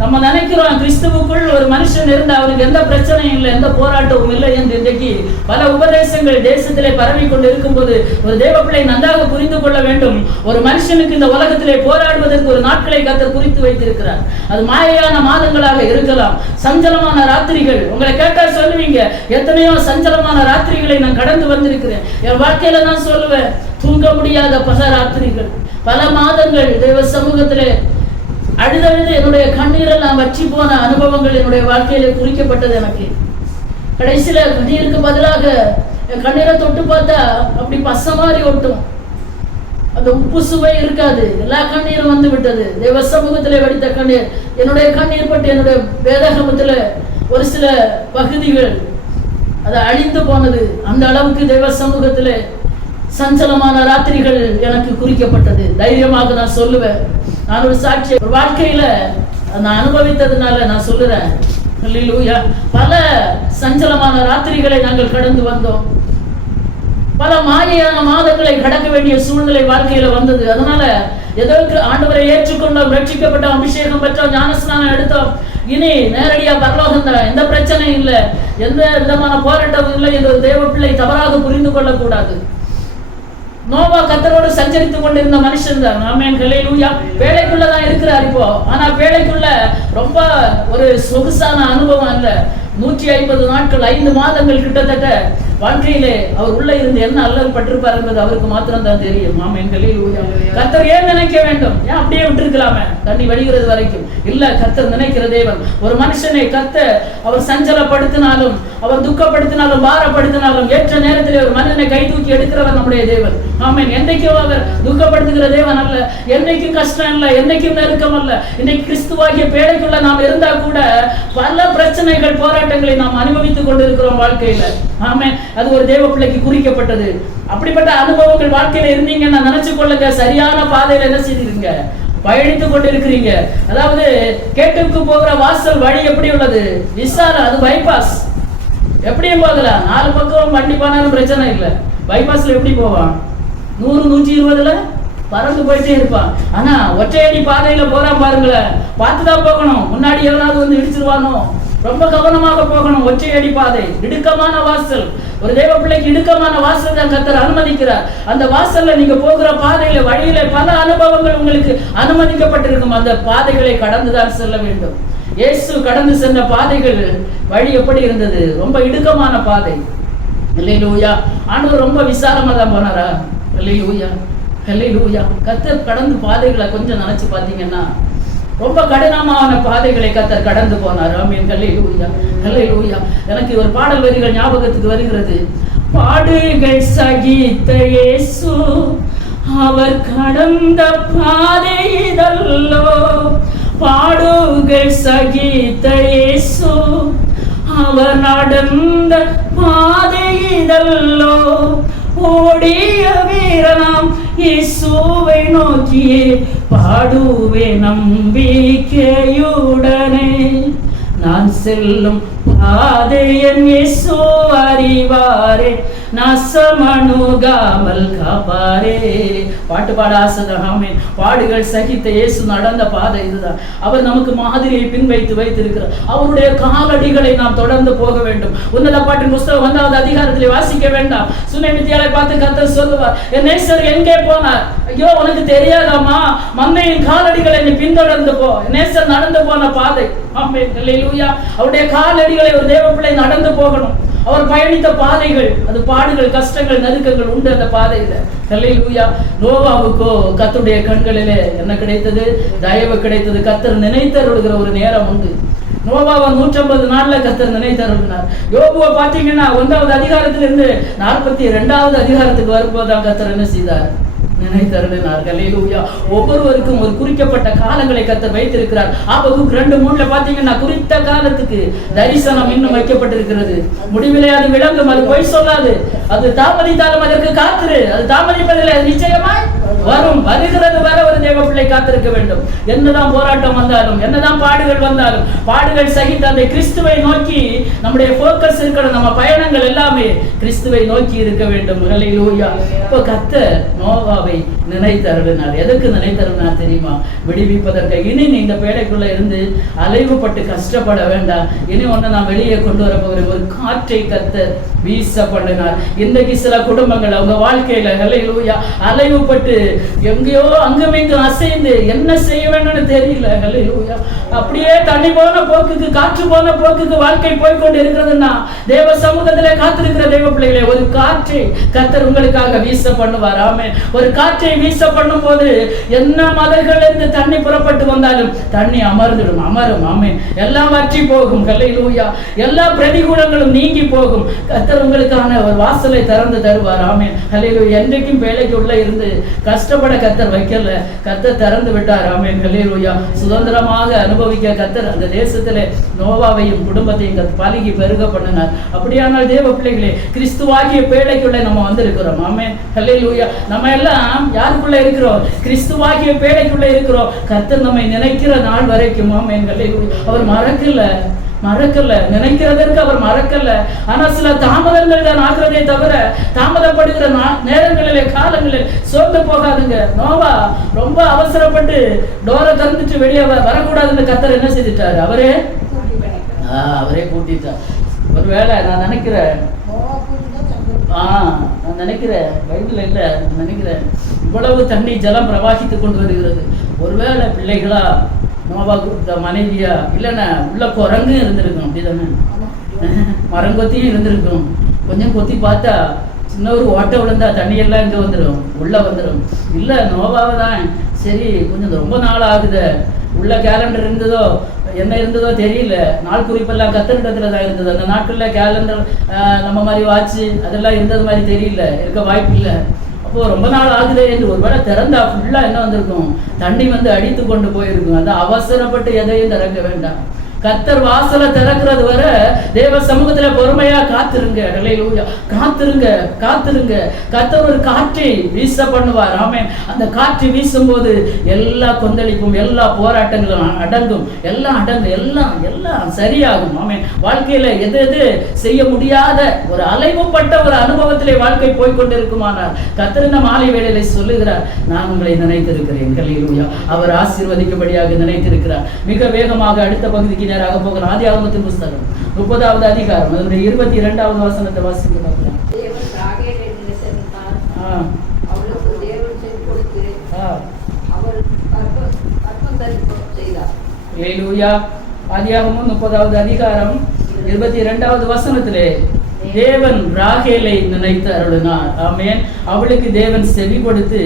நம்ம நினைக்கிறோம், கிறிஸ்துவுக்குள் ஒரு மனுஷன் இருந்து அவருக்கு எந்த பிரச்சனையும் இல்லை, எந்த போராட்டமும் இல்லை என்று இன்றைக்கு பல உபதேசங்கள் தேசத்திலே பரவி கொண்டு இருக்கும்போது ஒரு தேவ பிள்ளை நன்றாக புரிந்து கொள்ள வேண்டும். ஒரு மனுஷனுக்கு இந்த உலகத்திலே போராடுவதற்கு ஒரு நாட்களை கர்த்தர் குறித்து வைத்திருக்கிறார். அது மாயையான மாதங்களாக இருக்கலாம், சஞ்சலமான ராத்திரிகள். உங்களை கேட்டா சொல்லுவீங்க, எத்தனையோ சஞ்சலமான ராத்திரிகளை நான் கடந்து வந்திருக்கிறேன். என் வாழ்க்கையில நான் சொல்லுவேன், தூங்க முடியாத பல ராத்திரிகள், பல மாதங்கள் தேவ சமூகத்திலே அழுதழுது என்னுடைய கண்ணீரில் நான் வற்றி போன அனுபவங்கள் என்னுடைய வாழ்க்கையில குறிக்கப்பட்டது. எனக்கு கடைசியில கண்ணீருக்கு பதிலாக என் கண்ணீரை தொட்டு பார்த்தா அப்படி பசை மாதிரி ஒட்டும், அந்த உப்பு சுவை இருக்காது. எல்லா கண்ணீரும் வந்து விட்டது. தேவ சமூகத்திலே வடித்த கண்ணீர், என்னுடைய கண்ணீர் பட்டு என்னுடைய வேதாகமத்துல ஒரு சில பகுதிகள் அது அழிந்து போனது. அந்த அளவுக்கு தேவ சமூகத்திலே சஞ்சலமான ராத்திரிகள் எனக்கு குறிக்கப்பட்டது. தைரியமாக நான் சொல்லுவேன். நான் ஒரு சாட்சி வாழ்க்கையில நான் அனுபவித்ததுனால நான் சொல்லுறேன். அல்லேலூயா. பல சஞ்சலமான ராத்திரிகளை நாங்கள் கடந்து வந்தோம். பல மாயையான மாதங்களை கடக்க வேண்டிய சூழ்நிலை வாழ்க்கையில வந்தது. அதனால எதற்கு ஆண்டவரை ஏற்றுக்கொண்டோம், ரட்சிக்கப்பட்டோம், அபிஷேகம் பெற்றோம், ஞானஸ்நானம் எடுத்தோம், இனி நேரடியா பரலோகம் தான், எந்த பிரச்சனையும் இல்லை, எந்த விதமான போராட்டமும் இல்லை என்று ஒரு தேவ பிள்ளை தவறாக புரிந்து கொள்ளக்கூடாது. நோவா கர்த்தரோடு சஞ்சரித்துக் கொண்டிருந்த மனுஷன் தான். ஆமென், ஹல்லேலூயா. வேலைக்குள்ளதான் இருக்கிறார் இப்போ. ஆனா வேலைக்குள்ள ரொம்ப ஒரு சொகுசான அனுபவம் அல்ல. 150 நாட்கள் 5 மாதங்கள் கிட்டத்தட்ட வாழ்க்கையிலே அவர் உள்ள இருந்து என்ன அல்லல் பட்டிருப்பார் என்பது அவருக்கு மாத்திரம் தான் தெரியும். ஆமென், ஹல்லேலூயா. கர்த்தர் ஏன் நினைக்க வேண்டும்? ஏன் அப்படியே விட்டுருக்கலாமே தண்ணி வடிகிறது வரைக்கும்? இல்ல, கர்த்தர் நினைக்கிற தேவன். ஒரு மனுஷனை கர்த்தர் அவர் சஞ்சலப்படுத்தினாலும், அவர் துக்கப்படுத்தினாலும், பாரப்படுத்தினாலும் ஏற்ற நேரத்தில் ஒரு மனிதனை கை தூக்கி எடுக்கிறவர் நம்முடைய தேவன். ஆமென். என்றைக்கும் அவர் துக்கப்படுத்துகிற தேவன் அல்ல, என்றைக்கும் கஷ்டம் அல்ல, என்றைக்கும் நெருக்கம் அல்ல. இன்னைக்கு கிறிஸ்துவாகிய பேழைக்குள்ள நாம் இருந்தா கூட பல பிரச்சனைகள், போராட்டங்களை நாம் அனுபவித்துக் கொண்டிருக்கிறோம் வாழ்க்கையில. ஆமென். அது ஒரு தேவ பிள்ளைக்கு குறிக்கப்பட்டது. அப்படிப்பட்ட அனுபவங்கள் வாழ்க்கையில இருந்தீங்கன்னா நினைச்சு கொள்ளுங்க, சரியான பாதையில என்ன செய்திருங்க, பயணித்துக் கொண்டிருக்கிறீங்க. அதாவது கேட்டுக்கு போகிற வாசல் வழி எப்படி உள்ளது? விசாலம், அது பைபாஸ். எப்படியும் போகலாம், 4 பக்கம் வண்டி போனாலும் பிரச்சனை இல்லை. பைபாஸ்ல எப்படி போவான்? 100, 120ல பறந்து போயிட்டே இருப்பான். ஆனா ஒற்றையடி பாதையில போறான் பாருங்களேன், பார்த்துதான் போகணும். முன்னாடி எவனாவது வந்து இடிச்சிருவானோ, ரொம்ப கவனமாக போகணும். ஒற்றையடி பாதை, இடுக்கமான வாசல். ஒரு தேவ பிள்ளைக்கு இடுக்கமான வாசல் தான் கர்த்தர் அனுமதிக்கிறார். அந்த வாசல்ல நீங்க போகிற பாதையில, வழியில பல அனுபவங்கள் உங்களுக்கு அனுமதிக்கப்பட்டிருக்கும். அந்த பாதைகளை கடந்துதான் செல்ல வேண்டும். இயேசு கடந்து சென்ற பாதைகள், வழி எப்படி இருந்தது? ரொம்ப இடுக்கமான பாதை. அல்லேலூயா. ஆண்டவர் ரொம்ப விசாலமா தான் போனாரா? அல்லேலூயா, அல்லேலூயா. கர்த்தர் கடந்து பாதைகளை கொஞ்சம் நினைச்சு பாத்தீங்கன்னா ரொம்ப கடினமான பாதைகளை கர்த்தர் கடந்து போனார். ஆமென், ஹல்லேலூயா, ஹல்லேலூயா. எனக்கு ஒரு பாடல் வரிகள் ஞாபகத்துக்கு வருகிறது. பாடுகள் சகித்த இயேசு அவர் கடந்த பாதை இதல்லோ, பாடுகள் சகித்த இயேசு அவர் நடந்த பாதை இதல்லோ, ஓடிய வீரனாம் இயேசுவை நோக்கியே பாடுவே நம்பிக்கையுடனே, நான் செல்லும் பாதை என் இயேசு அறிவாரே, நாசமணுகாமல் காப்பாரே. பாட்டு பாட ஆசைதான். பாடுகள் சகித்த இயேசு நடந்த பாதை இதுதான். அவர் நமக்கு மாதிரியை பின்வைத்து வைத்திருக்கிறார். அவருடைய காலடிகளை நாம் தொடர்ந்து போக வேண்டும். உன்னத பாட்டின் புஸ்தகம் 1வது அதிகாரத்திலே வாசிக்க வேண்டாம். சுனேமித்தியாலை பார்த்து கர்த்தர் சொல்லுவார், என் நேசர் எங்கே போனார்? ஐயோ, உனக்கு தெரியாதாமா? மந்தையின் காலடிகளை நீ பின்தொடர்ந்து போ. நேசர் நடந்து போன பாதை. ஆமென், ஹல்லேலூயா. அவருடைய காலடிகளை ஒரு தேவ பிள்ளை நடந்து போகணும். அவர் பயணித்த பாதைகள், அது பாடுகள், கஷ்டங்கள், நெருக்கங்கள் உண்டு அந்த பாதையில. ஹல்லேலூயா. நோவாவுக்கோ கர்த்தருடைய கண்களிலே என்ன கிடைத்தது? தயவு கிடைத்தது. கர்த்தர் நினைத்தருளுகிற ஒரு நேரம் உண்டு. நோவாவை 150 நாள்ல கர்த்தர் நினைத்தருளினார். யோபுவை பார்த்தீங்கன்னா 1வது அதிகாரத்திலிருந்து 42வது அதிகாரத்துக்கு வரும்போதுதான் கர்த்தர் என்ன செய்தார்? நினைத்தருளினார். அல்லேலூயா. ஒவ்வொருவருக்கும் ஒரு குறிக்கப்பட்ட காலங்களை கர்த்தர் வைத்திருக்கிறார். ஆபகுக் 2:3 பாத்தீங்கன்னா குறித்த காலத்துக்கு தரிசனம் இன்னும் வைக்கப்பட்டிருக்கிறது. முடிவிலே அது விளங்கும், அது பொய் சொல்லாது. அது தாமதித்தாலும் அதற்கு காத்திரு, அது தாமதிப்பதில்லை, அது நிச்சயமாய் வரும். வருகிறது வர ஒரு தேவ பிள்ளை காத்திருக்க வேண்டும். என்னதான் போராட்டம் வந்தாலும், என்னதான் பாடுகள் வந்தாலும், பாடுகள் சகித்து அந்த கிறிஸ்துவை நோக்கி நம்முடைய போக்கஸ் இருக்கணும். நம்ம பயணங்கள் எல்லாமே கிறிஸ்துவை நோக்கி இருக்க வேண்டும். அல்லேலூயா. இப்போ கர்த்தர் நோவாவை நினைத்தருளினார். எதற்கு நினைத்தருளினார் தெரியுமா? விடுவிப்பதற்கு. இனி நீ இந்த பேழைக்குள்ள இருந்து அலைவுபட்டு கஷ்டப்பட வேண்டாம். இனி ஒண்ணு நான் வெளியே கொண்டு வர போகிறேன். ஒரு காற்றை கர்த்தர் வீச பண்ணினார். இன்றைக்கு சில குடும்பங்கள் அவங்க வாழ்க்கையில அல்லேலூயா அலைவுபட்டு எங்கேயோ அங்குமிங்கு அசைந்து என்ன செய்ய வேண்டும்னு தெரியல. அல்லேலூயா. அப்படியே தண்ணி போன போக்குக்கு, காற்று போன போக்குக்கு வாழ்க்கை போய்கொண்டு இருக்கிறதுன்னா தேவ சமூகத்திலே காத்திருக்கிற தேவ பிள்ளைகளே, ஒரு காற்றை கர்த்தர் உங்களுக்காக வீச பண்ணுவார். ஆமென். ஒரு காற்றை வீச பண்ணும் போது என்ன மதர்கள் இருந்து தண்ணி புறப்பட்டு வந்தாலும் தண்ணி அமர்ந்துடும், அமரும். ஆமென். எல்லாம் வற்றி போகும். அல்லேலூயா. எல்லா பிரதிகூலங்களும் நீங்கி போகும். கர்த்தர் உங்களுக்கான ஒரு வாசலை திறந்து தருவார். ஆமென். அல்லேலூயா. என்றைக்கும் வேலைக்கு உள்ள இருந்து கஷ்டப்பட கர்த்தர் வைக்கல, கர்த்தர் திறந்து விட்டார். ஆமென். அல்லேலூயா. சுதந்திரமாக அனுபவிக்க கர்த்தர் அந்த தேசத்திலே நோவாவையும் குடும்பத்தையும் பலுகி பெருக பண்ணினார். அப்படியானால் தேவ பிள்ளைகளே, கிறிஸ்துவாகிய பேழைக்குள்ளே நம்ம வந்திருக்கிறோம். ஆமென். அல்லேலூயா. நம்ம எல்லாம் யாருக்குள்ள இருக்கிறோம்? கிறிஸ்துவாகிய பேழைக்குள்ள இருக்கிறோம். கர்த்தர் நம்மை நினைக்கிற நாள் வரைக்கும் ஆமென். அல்லேலூயா. அவர் மறக்கல, நினைக்கிறதற்கு அவர் மறக்கல. ஆனா சில தாமதங்கள் தான் ஆகிறதே தவிர, தாமதப்படுகிற நேரங்களிலே காலங்களில் சோர்ந்து போகாதுங்க. நோவா ரொம்ப அவசரப்பட்டு டோரை திறந்துட்டு வெளியே வரக்கூடாதுன்னு கர்த்தர் என்ன செய்துட்டாரு? அவரே பூட்டிட்டார். ஒருவேளை நான் நினைக்கிறேன் பைபிள் இல்ல நினைக்கிறேன், இவ்வளவு தண்ணி ஜலம் பிரவாகித்துக் கொண்டு வருகிறது. ஒருவேளை பிள்ளைகளா, நோவா கொடுத்த மனைவியா, இல்லைன்னா உள்ள குரங்கு இருந்திருக்கும். அப்படிதானே? மரங்கொத்தியும் இருந்திருக்கும். கொஞ்சம் கொத்தி பார்த்தா சின்ன ஒரு ஓட்டை விழுந்தா தண்ணியெல்லாம் இங்கே வந்துடும், உள்ள வந்துடும். இல்லை நோவாவை தான் சரி கொஞ்சம் ரொம்ப நாள் ஆகுது, உள்ள கேலண்டர் இருந்ததோ என்ன இருந்ததோ தெரியல, நாள் குறிப்பெல்லாம் கத்தரிடத்துல தான் இருந்தது. அந்த நாட்களில் கேலண்டர் நம்ம மாதிரி வாட்சு அதெல்லாம் இருந்தது மாதிரி தெரியல, இருக்க வாய்ப்பு இல்லை. அப்போ ரொம்ப நாள் ஆகுதே என்று ஒருவேளை திறந்தா ஃபுல்லா என்ன வந்திருக்கும்? தண்ணி வந்து அடித்து கொண்டு போயிருக்கும். அது அவசரப்பட்டு எதையும் திறக்க வேண்டாம். கர்த்தர் வாசலை திறக்கிறது வர தேவ சமூகத்துல பொறுமையா காத்திருங்க. அல்லேலூயா. காத்திருங்க. கர்த்தர் ஒரு காற்றை வீச பண்ணுவார். ஆமென். அந்த காற்று வீசும் போது எல்லா கொந்தளிப்பும், எல்லா போராட்டங்களும் அடங்கும், எல்லாம் சரியாகும். ஆமென். வாழ்க்கையில எது செய்ய முடியாத ஒரு அலைவுப்பட்ட ஒரு அனுபவத்திலே வாழ்க்கை போய்கொண்டிருக்குமானார் கர்த்தர் இந்த மாலை வேளையிலே சொல்லுகிறார், நான் உங்களை நினைத்திருக்கிறேன். அல்லேலூயா. அவர் ஆசீர்வதிக்கும்படியாக நினைத்திருக்கிறார். மிக வேகமாக அடுத்த பகுதிக்கு நேராக போகிறோம். ஆதியாகமத்தின் புஸ்தகம் 30வது அதிகாரம் அதனுடைய 22வது வசனத்தை வாசிக்க பார்க்கலாம். ஆதியாகமம் 30வது அதிகாரம் 22வது வசனத்திலே தேவன் ராகேலை நினைத்து அருளினார். ஆமென். அவளுக்கு தேவன் செவி கொடுத்து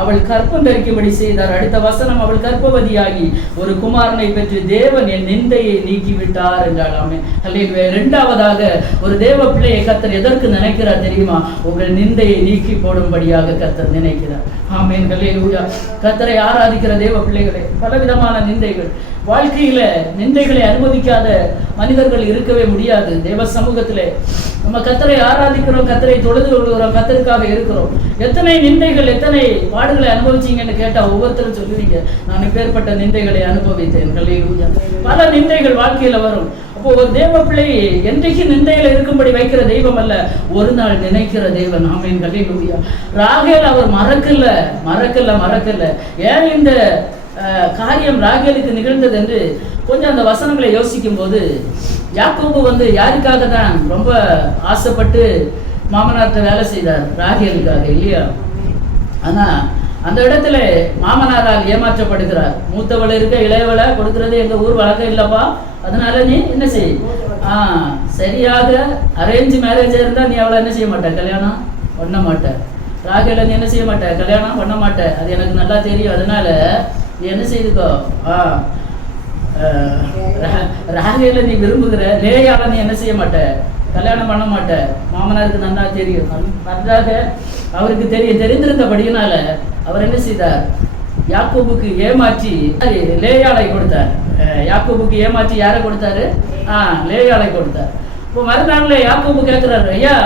அவள் கற்பம் தரிக்கும்படி செய்தார். அடுத்த வசனம், அவள் கர்ப்பவதியாகி ஒரு குமாரனை பெற்று தேவன் என் நிந்தையை நீக்கிவிட்டார் என்றாள். ஆமென். அல்லேலூயா. இரண்டாவதாக ஒரு தேவ பிள்ளையை கர்த்தர் எதற்கு நினைக்கிறார் தெரியுமா? உங்கள் நிந்தையை நீக்கி போடும்படியாக கர்த்தர் நினைக்கிறார். ஆமென். அல்லேலூயா. கர்த்தரை ஆராதிக்கிற தேவ பிள்ளைகளே, பலவிதமான நிந்தைகள் வாழ்க்கையில, நிந்தைகளை அனுமதிக்காத மனிதர்கள் இருக்கவே முடியாது. தேவ சமூகத்திலே நம்ம கர்த்தரை ஆராதிக்கிறோம், கர்த்தரை தொழுது கொள்கிறோம், கர்த்தருக்காக இருக்கிறோம். எத்தனை நிந்தைகள், எத்தனை பாடுகளை அனுபவிச்சீங்கன்னு கேட்டா ஒவ்வொருத்தரும் சொல்லுவீங்க, நான் இப்பேற்பட்ட நிந்தைகளை அனுபவித்தேன். அல்லேலூயா. பல நிந்தைகள் வாழ்க்கையில வரும். அப்போ ஒரு தேவ பிள்ளையை என்றைக்கு நிந்தையில இருக்கும்படி வைக்கிற தெய்வம் அல்ல, ஒரு நாள் நினைக்கிற தேவன். ஆமென். அல்லேலூயா. ராகேல் அவர் மறக்கல. ஏன் இந்த காரியம் ராகேலுக்கு நிகழ்ந்தது என்று கொஞ்சம் அந்த வசனங்களை யோசிக்கும் போது, யாக்கோபு வந்து யாருக்காக தான் ரொம்ப ஆசைப்பட்டு மாமனார்கிட்ட வேலை செய்தார்? ராகேலுக்காக, இல்லையா? ஆனா அந்த இடத்துல மாமனாரால் ஏமாற்றப்படுகிறார். மூத்தவளை இருக்க இளையவளை கொடுக்கறது எங்க ஊர் வழக்கம் இல்லப்பா, அதனால நீ என்ன செய், சரியாக அரேஞ்ச் மேரேஜ் இருந்தா நீ அவளை என்ன செய்ய மாட்ட, கல்யாணம் பண்ண மாட்ட. ராகேல நீ என்ன செய்ய மாட்ட, கல்யாணம் பண்ண மாட்ட. அது எனக்கு நல்லா தெரியும். அதனால நீ என்ன செய்துக்கோ, ராகேல நீ விரும்புகிற, லேயால நீ என்ன செய்ய மாட்ட, கல்யாணம் பண்ண மாட்ட. மாமனாருக்கு நன்னா தெரியும், நன்றாக அவருக்கு தெரிந்திருந்தபடியினால அவர் என்ன செய்தார், யாக்கோபுக்கு ஏமாற்றி லேயாளை கொடுத்தார். யாக்கோபுக்கு ஏமாற்றி யாரை கொடுத்தாரு, லேயாளை கொடுத்தார். இப்போ மறுநாள்ல யாக்கோபு கேட்கிறாரு, ஐயா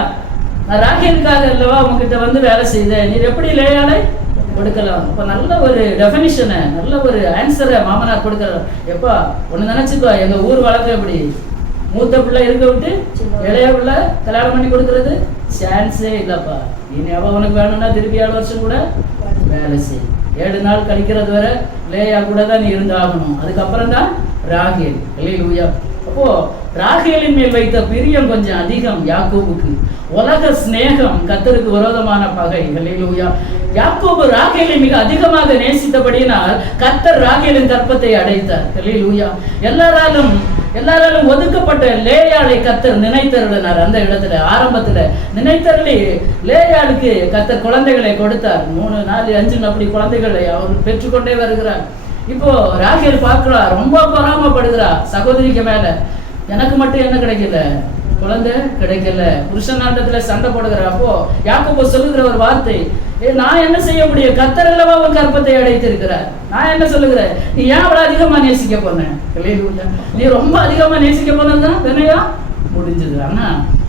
நான் ராகேலுக்காக அல்லவா உங்ககிட்ட வந்து வேலை செய்தேன், நீர் எப்படி லேயாளை கொடுக்கலாம்? இப்போ நல்ல ஒரு டெஃபினிஷனை, நல்ல ஒரு ஆன்சரை மாமனார் கொடுக்கிறார். எப்பா ஒன்று நினைச்சுக்கோ, எங்க ஊர் வழக்கம் எப்படி, மூத்த பிள்ளை இருக்க விட்டு இளைய பிள்ளை கல்யாணம் பண்ணி கொடுக்கறது சான்ஸே இல்லப்பா. இனி அவ உனக்கு வேணும்னா திருப்பி 7 வருஷம் கூட வேலை செய், 7 நாள் கழிக்கிறது வரை லேயா கூட தான் நீ இருந்தாகணும். அதுக்கப்புறம் தான் ராகேல். அல்லேலூயா. அப்போ ராகேலின் மேல் வைத்த பிரியம் கொஞ்சம் அதிகம் யாக்கோபுக்கு. உலக சிநேகம் கர்த்தருக்கு விரோதமான பகை. அல்லேலூயா. யாக்கோபு ராகேலை மிக அதிகமாக நேசித்தபடியினால் கர்த்தர் ராகேலின் கற்பத்தை அடைத்தார். அல்லேலூயா. எல்லாராலும் ஒதுக்கப்பட்ட லேயாளை கர்த்தர் நினைத்தருளினார். அந்த இடத்துல ஆரம்பத்துல நினைத்தருளி லேயாளுக்கு கர்த்தர் குழந்தைகளை கொடுத்தார். 3, 4, 5 அப்படி குழந்தைகளை அவர் பெற்றுக்கொண்டே வருகிறார். இப்போ ராகேல் பார்க்கிறா, ரொம்ப பொறாமப்படுகிறா சகோதரிக்கு மேல. எனக்கு மட்டும் என்ன கிடைக்கல, குழந்தை கிடைக்கல. புருஷனாண்டத்துல சண்டை போடுகிற. அப்போ யாக்கோபு சொல்லுகிற ஒரு வார்த்தை, நான் என்ன செய்ய முடியும், கர்த்தர் அல்லவா உன் கற்பத்தை அடைத்திருக்கிறார். நான் என்ன சொல்லுகிறேன், நீ ஏன் அவ்வளவு அதிகமா நேசிக்க போன, நீ ரொம்ப அதிகமா நேசிக்க போனதுதான் வினையா முடிஞ்சது. ஆனா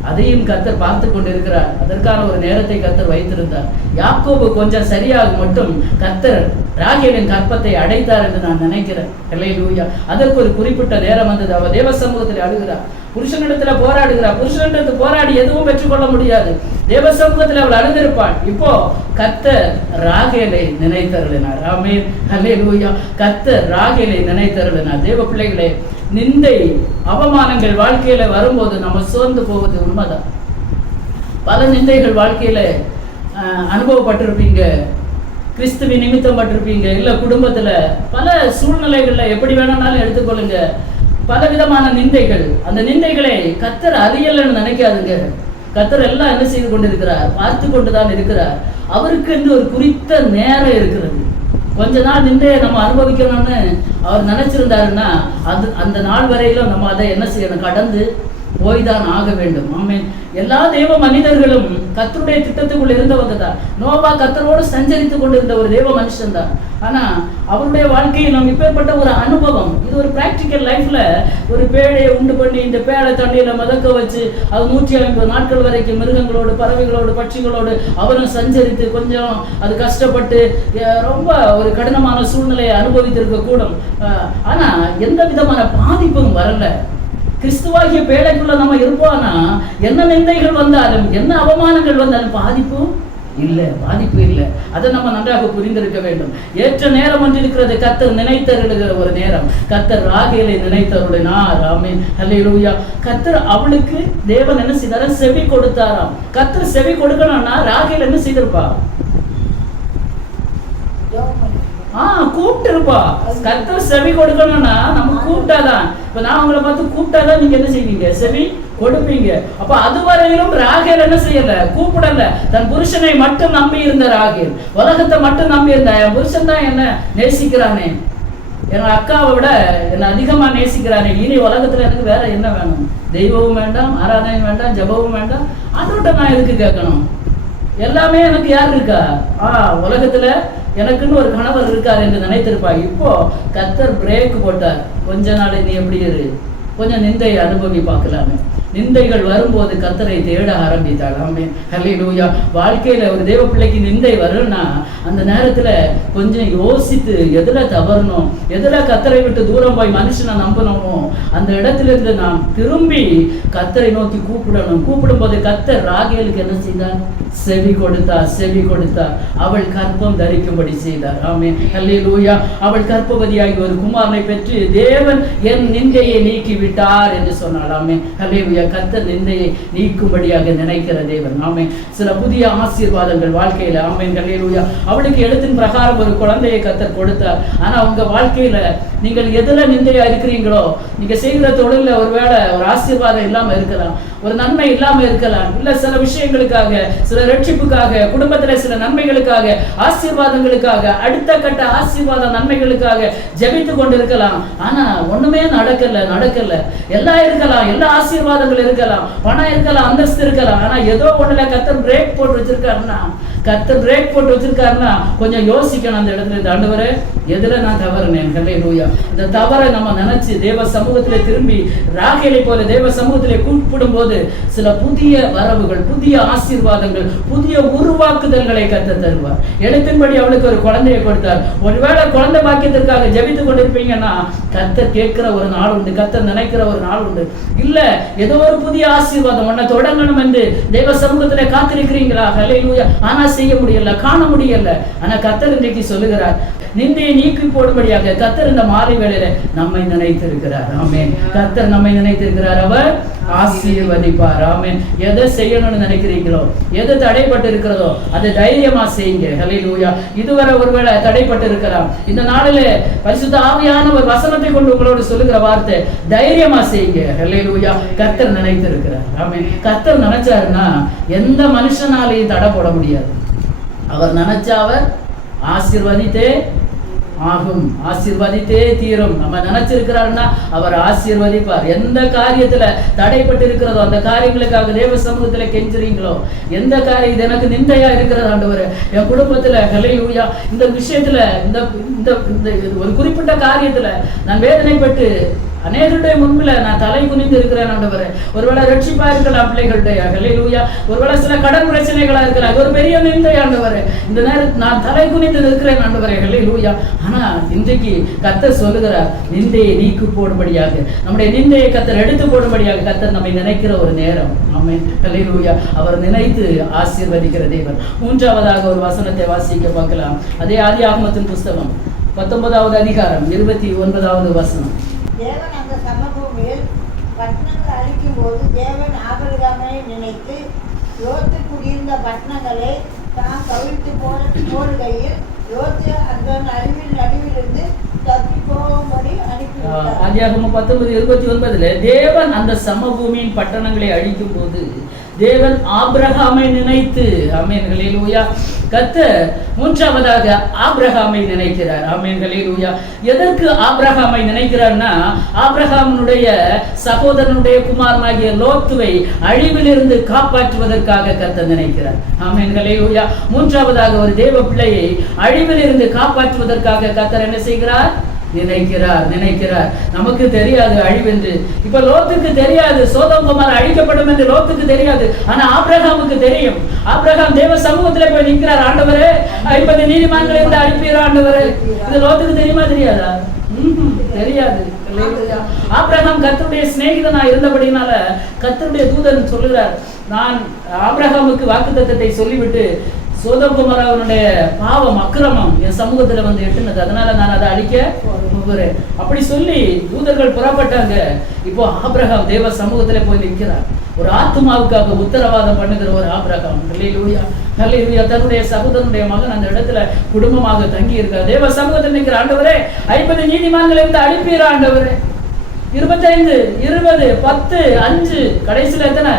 அதையும் கர்த்தர் பார்த்து கொண்டிருக்கிறார். அதற்கான ஒரு நேரத்தை கர்த்தர் வைத்திருந்தார். யாக்கோபு கொஞ்சம் சரியாக மட்டும் கர்த்தர் ராகேலின் கற்பத்தை அடைத்தார் என்று நான் நினைக்கிறேன். அல்லேலூயா. அதற்கு ஒரு குறிப்பிட்ட நேரம் வந்தது. அவ தேவ சமூகத்தில் அழுகிறார், புருஷனிடத்துல போராடுகிறார். புருஷனிடத்தில் போராடி எதுவும் பெற்றுக்கொள்ள முடியாது. தேவ சமூகத்தில் அவள் அழுந்திருப்பாள். இப்போ கர்த்தர் ராகேலை நினைத்தருளினார். ஆமென். அல்லேலூயா. கர்த்தர் ராகேலை நினைத்தருளினார். தேவ பிள்ளைகளே, நிந்தை அவமானங்கள் வாழ்க்கையில வரும்போது நம்ம சோர்ந்து போவது உண்மைதான். பல நிந்தைகள் வாழ்க்கையில அனுபவப்பட்டிருப்பீங்க, கிறிஸ்துவின் நிமித்தம் பட்டிருப்பீங்க, இல்ல குடும்பத்துல பல சூழ்நிலைகள்ல எப்படி வேணாலும் எடுத்துக்கொள்ளுங்க. பல விதமான நிந்தைகள். அந்த நிந்தைகளை கர்த்தர் அறியலன்னு நினைக்காதுங்க. கர்த்தர் எல்லாம் என்ன செய்து கொண்டிருக்கிறார், பார்த்து கொண்டுதான் இருக்கிறார். அவருக்கு என்று ஒரு குறித்த நேரம் இருக்கிறது. கொஞ்ச நாள் நிந்தையை நம்ம அனுபவிக்கணும்னு அவர் நினைச்சிருந்தாருன்னா அந்த நாள் வரையிலும் நம்ம அதை என்ன செய்யணும், கடந்து போய்தான் ஆக வேண்டும். ஆமென். எல்லா தேவ மனிதர்களும் கர்த்தருடைய திட்டத்துக்குள் இருந்தவங்க தான். நோவா கர்த்தரோடு சஞ்சரித்து கொண்டிருந்த ஒரு தேவ மனுஷன் தான். ஆனா அவருடைய வாழ்க்கையில் நம்ம இப்பேற்பட்ட ஒரு அனுபவம், இது ஒரு பிராக்டிக்கல் லைஃப்ல ஒரு பேழையை உண்டு பண்ணி இந்த பேழை தண்ணியில மிதக்க வச்சு அது 150 நாட்கள் வரைக்கும் மிருகங்களோடு பறவைகளோடு பட்சிகளோடு அவரும் சஞ்சரித்து கொஞ்சம் அது கஷ்டப்பட்டு ரொம்ப ஒரு கடினமான சூழ்நிலையை அனுபவித்திருக்க கூடும். ஆனா எந்த விதமான பாதிப்பும் வரல. கிறிஸ்துவாகிய பேழைக்குள்ள நம்ம இருப்போம்னா என்ன நிந்தைகள் வந்தாலும் என்ன அவமானங்கள் வந்தாலும் பாதிப்பு இல்லை. அதை நம்ம நன்றாக புரிந்திருக்க வேண்டும். ஏற்ற நேரம் ஒன்று இருக்கிறது. கர்த்தர் நினைத்தருளுகிற ஒரு நேரம். கர்த்தர் ராகேலை நினைத்தருளினார். ஆமென். அல்லேலூயா. கர்த்தர் அவளுக்கு தேவன் என்ன செய்தார, செவி கொடுத்தாராம். கர்த்தர் செவி கொடுக்கணும்னா ராகேல் என்ன செய்திருப்பா, கூப்பிட்டு இருப்பா. கர்த்தர் செவி கொடுக்கணும்னா நம்ம கூப்பிட்டாதான். இப்ப நான் உங்களை பார்த்து கூப்பிட்டாதான் நீங்க என்ன செய்வீங்க, செவி கொடுப்பீங்க. அப்ப அதுவரையிலும் ராகேல் என்ன செய்யல, கூப்பிடல. தன் புருஷனை மட்டும் நம்பி இருந்த ராகேல், உலகத்தை மட்டும் நம்பி இருந்தா. என் புருஷன் தான் என்ன நேசிக்கிறானே, என் அக்காவை விட என்ன அதிகமா நேசிக்கிறானே, இனி உலகத்துல எனக்கு வேற என்ன வேணும், தெய்வமும் வேண்டாம், ஆராதனையும் வேண்டாம், ஜபமும் வேண்டாம், அதோட நான் எதுக்கு கேட்கணும், எல்லாமே எனக்கு யார் இருக்கா, உலகத்துல எனக்குன்னு ஒரு கணவர் இருக்கார் என்று நினைத்திருப்பா. இப்போ கர்த்தர் பிரேக் போட்டார். கொஞ்ச நாள் நீ எப்படி இரு, கொஞ்சம் நிந்தையை அனுபவி பார்க்கலாமே. நிந்தைகள் வரும்போது கர்த்தரை தேட ஆரம்பித்தாள். ஆமென். அல்லேலூயா. வாழ்க்கையில ஒரு தேவ பிள்ளைக்கு நிந்தை வரும்னா அந்த நேரத்துல கொஞ்சம் யோசித்து எதுல தவறணும், எதுல கர்த்தரை விட்டு தூரம் போய் மனுஷனை நம்பணுமோ அந்த இடத்துல இருந்து நாம் திரும்பி கர்த்தரை நோக்கி கூப்பிடணும். கூப்பிடும் போது கர்த்தர் ராகேலுக்கு என்ன செய்தார், செவி கொடுத்தார். அவள் கற்பம் தரிக்கும்படி செய்தார். ஆமென். அல்லேலூயா. அவள் கற்பவதியாகி ஒரு குமாரனை பெற்று தேவன் என் நிந்தையை நீக்கி விட்டார் என்று சொன்னாள். ஆமென். அல்லேலூயா. கர்த்தர் நிந்தையை நீக்கும்படியாக நினைக்கிற தேவன். ஆமென். சில புதிய ஆசீர்வாதங்கள் வாழ்க்கையில. ஆமென். அல்லேலூயா. அவளுக்கு எழுத்தின் பிரகாரம் ஒரு குழந்தையை கர்த்தர் கொடுத்தார். ஆனா உங்க வாழ்க்கையில நீங்கள் எதுல நிந்தையா இருக்கிறீங்களோ, நீங்க செய்கிற தொழில ஒருவேளை ஒரு ஆசீர்வாதம் இல்லாம இருக்கலாம். ஒரு நன்மை இல்லாம இருக்கலாம், இல்ல சில விஷயங்களுக்காக, சில ரட்சிப்புக்காக, குடும்பத்துல சில நன்மைகளுக்காக, ஆசீர்வாதங்களுக்காக, அடுத்த கட்ட ஆசீர்வாத நன்மைகளுக்காக ஜெபித்து கொண்டிருக்கலாம். ஆனா ஒண்ணுமே நடக்கல. எல்லாம் இருக்கலாம், எல்லா ஆசீர்வாதங்கள் இருக்கலாம், பணம் இருக்கலாம், அந்தஸ்து இருக்கலாம். ஆனா ஏதோ ஒண்ணுல கர்த்தர் பிரேக் போட்டு வச்சிருக்காருன்னா கொஞ்சம் யோசிக்கணும். அந்த இடத்துல இந்த ஆண்டவரே எதுல நான் தவறுனேன்? ஹல்லேலூயா. இந்த தவறை நம்ம நினைச்சு தேவ சமூகத்திலே திரும்பி ராகேலை போல தேவ சமூகத்திலே கூப்பிடும் போது சில புதிய வரவுகள், புதிய ஆசீர்வாதங்கள், புதிய உருவாக்குதல்களை கர்த்தர் தருவார். எழுத்தின்படி அவளுக்கு ஒரு குழந்தையை கொடுத்தார். ஒருவேளை குழந்தை பாக்கியத்திற்காக ஜெபித்துக் கொண்டிருப்பீங்கன்னா கர்த்தர் கேட்கிற ஒரு நாள் உண்டு, கர்த்தர் நினைக்கிற ஒரு நாள் உண்டு. இல்ல ஏதோ ஒரு புதிய ஆசீர்வாதம் உன்னை தொடங்கணும் என்று தேவ சமூகத்திலே காத்திருக்கிறீங்களா? ஹல்லேலூயா. ஆனா செய்ய முடியல, காண முடியல. ஆனா கர்த்தர் இன்றைக்கு சொல்லுகிறார், நிந்தையை நீக்கி போடும்படியாக கர்த்தர் இந்த மாலை வேளையில நம்மை நினைத்திருக்கிறார். ஆமென். கர்த்தர் நம்மை நினைத்திருக்கிறார். அவர் ஆசீர்வதிப்பார். ஆமென். எதை செய்யணும்னு நினைக்கிறீங்களோ, எது தடைப்பட்டு இருக்கிறதோ அதை தைரியமா செய்யுங்க. ஹல்லேலூயா. இதுவரை ஒருவேளை தடைப்பட்டு இருக்கலாம். இந்த நாளிலே பரிசுத்த ஆவியான ஒரு வசனத்தை கொண்டு உங்களோடு சொல்லுகிற வார்த்தை, தைரியமா செய்யுங்க. ஹல்லேலூயா. கர்த்தர் நினைத்திருக்கிறார். ஆமென். கர்த்தர் நினைச்சாருன்னா எந்த மனுஷனாலையும் தடை போட முடியாது. அவர் நினைச்சா அவர் ஆசீர்வதித்தே ஆகும், ஆசீர்வதித்தே தீரும். நம்ம நினைச்சிருக்கிறாருன்னா அவர் ஆசீர்வதிப்பார். எந்த காரியத்துல தடைப்பட்டு இருக்கிறதோ அந்த காரியங்களுக்காக தேவ சமூகத்துல கெஞ்சுறீங்களோ, எந்த காரியம் இது எனக்கு நிந்தையா இருக்கிறது ஆண்டவரே, என் குடும்பத்துல ஹல்லேலூயா, இந்த விஷயத்துல இந்த ஒரு குறிப்பிட்ட காரியத்துல நான் வேதனைப்பட்டு அநேகருடைய முன்பில் நான் தலை குனிந்து இருக்கிறேன் ஆண்டவரே. ஒருவேளை ரட்சிப்பா இருக்கலாம் பிள்ளைகளுடைய, ஹல்லேலூயா. ஒருவேளை சில கடன் பிரச்சனைகளா இருக்கலாம், அது ஒரு பெரிய நிந்தை ஆண்டவரே. இந்த நேரத்தில் நான் தலை குனிந்து இருக்கிறேன் ஆண்டவரே, ஹல்லேலூயா. ஆனா இன்றைக்கு கர்த்தர் சொல்லுகிறார், நிந்தையை நீக்கி போடும்படியாக, நம்முடைய நிந்தையை கர்த்தர் எடுத்து போடும்படியாக கர்த்தர் நம்மை நினைக்கிற ஒரு நேரம். ஆமென். ஹல்லேலூயா. அவர் நினைத்து ஆசீர்வதிக்கிற தேவன். மூன்றாவதாக ஒரு வசனத்தை வாசிக்க பார்க்கலாம். அதே ஆதியாகமத்தின் புஸ்தகம் 19வது அதிகாரம் 29வது வசனம். தேவன் அந்த சமபூமியில் பட்டணங்கள் அழிக்கும் போது தேவன் ஆபிரகாமை நினைத்து லோத்து குடியிருந்த பட்டணங்களை தான் கவிழ்த்து போடுகையில் லோத்து அந்த நடுவிலிருந்து தப்பி போகும்படி அனுப்பிவிட்டார். ஆதியாகமம் 19:29 தேவன் அந்த சமபூமியின் பட்டணங்களை அழிக்கும் போது தேவன் ஆபிரகாமை நினைத்து. ஆமென். ஹல்லேலூயா. கர்த்தர் மூன்றாவதாக ஆபிரகாமை நினைக்கிறார். ஆமென். ஹல்லேலூயா. எதற்கு ஆபிரகாமை நினைக்கிறார்னா, ஆபிரகாமுடைய சகோதரனுடைய குமாரனாகிய லோத்துவை அழிவிலிருந்து காப்பாற்றுவதற்காக கர்த்தர் நினைக்கிறார். ஆமென். ஹல்லேலூயா. மூன்றாவதாக ஒரு தேவ பிள்ளையை அழிவிலிருந்து காப்பாற்றுவதற்காக கர்த்தர் என்ன செய்கிறார்? நினைக்கிறார். நமக்கு தெரியாது அழிவென்று. இப்ப லோத்துக்கு தெரியாது சோதோம் குமார் அழிக்கப்படும் என்று லோத்துக்கு தெரியாது. ஆனா ஆபிரகாமுக்கு தெரியும். ஆபிரகாம் தேவ சமூகத்துல போய் நிற்கிறார். ஆண்டவரே 50 நீதிமான்களை இருந்து அழிப்பீரா ஆண்டவரே. இது லோத்துக்கு தெரியுமா தெரியாதா? தெரியாது. ஆபிரகாம் கர்த்தருடைய சிநேகிதனா இருந்தபடினால கர்த்தருடைய தூதன் சொல்லுகிறார், நான் ஆபிரகாமுக்கு வாக்குத்தத்தத்தை சொல்லிவிட்டு சோதோம் குமாரனுடைய பாவம் அக்கிரமம் என் சமூகத்துல வந்து எட்டுனது, அதனால நான் அதை அழிக்க போகிறேன் அப்படி சொல்லி தூதர்கள் புறப்பட்டாங்க. இப்போ ஆபிரகாம் தேவ சமூகத்துல போய் நிற்கிறார். ஒரு ஆத்மாவுக்காக உத்தரவாதம் பண்ணுகிற ஒரு ஆபிரகாம். ஹல்லேலூயா. ஹல்லேலூயா. தன்னுடைய சகோதரனுடைய மகன் அந்த இடத்துல குடும்பமாக தங்கி இருக்கார். தேவ சமூகத்தில் நிற்கிற ஆண்டவரே 50 நீதிமான்களை இருந்து அழிப்பீர ஆண்டவரே. 25, 20, 10, 5, கடைசியில் எத்தனை?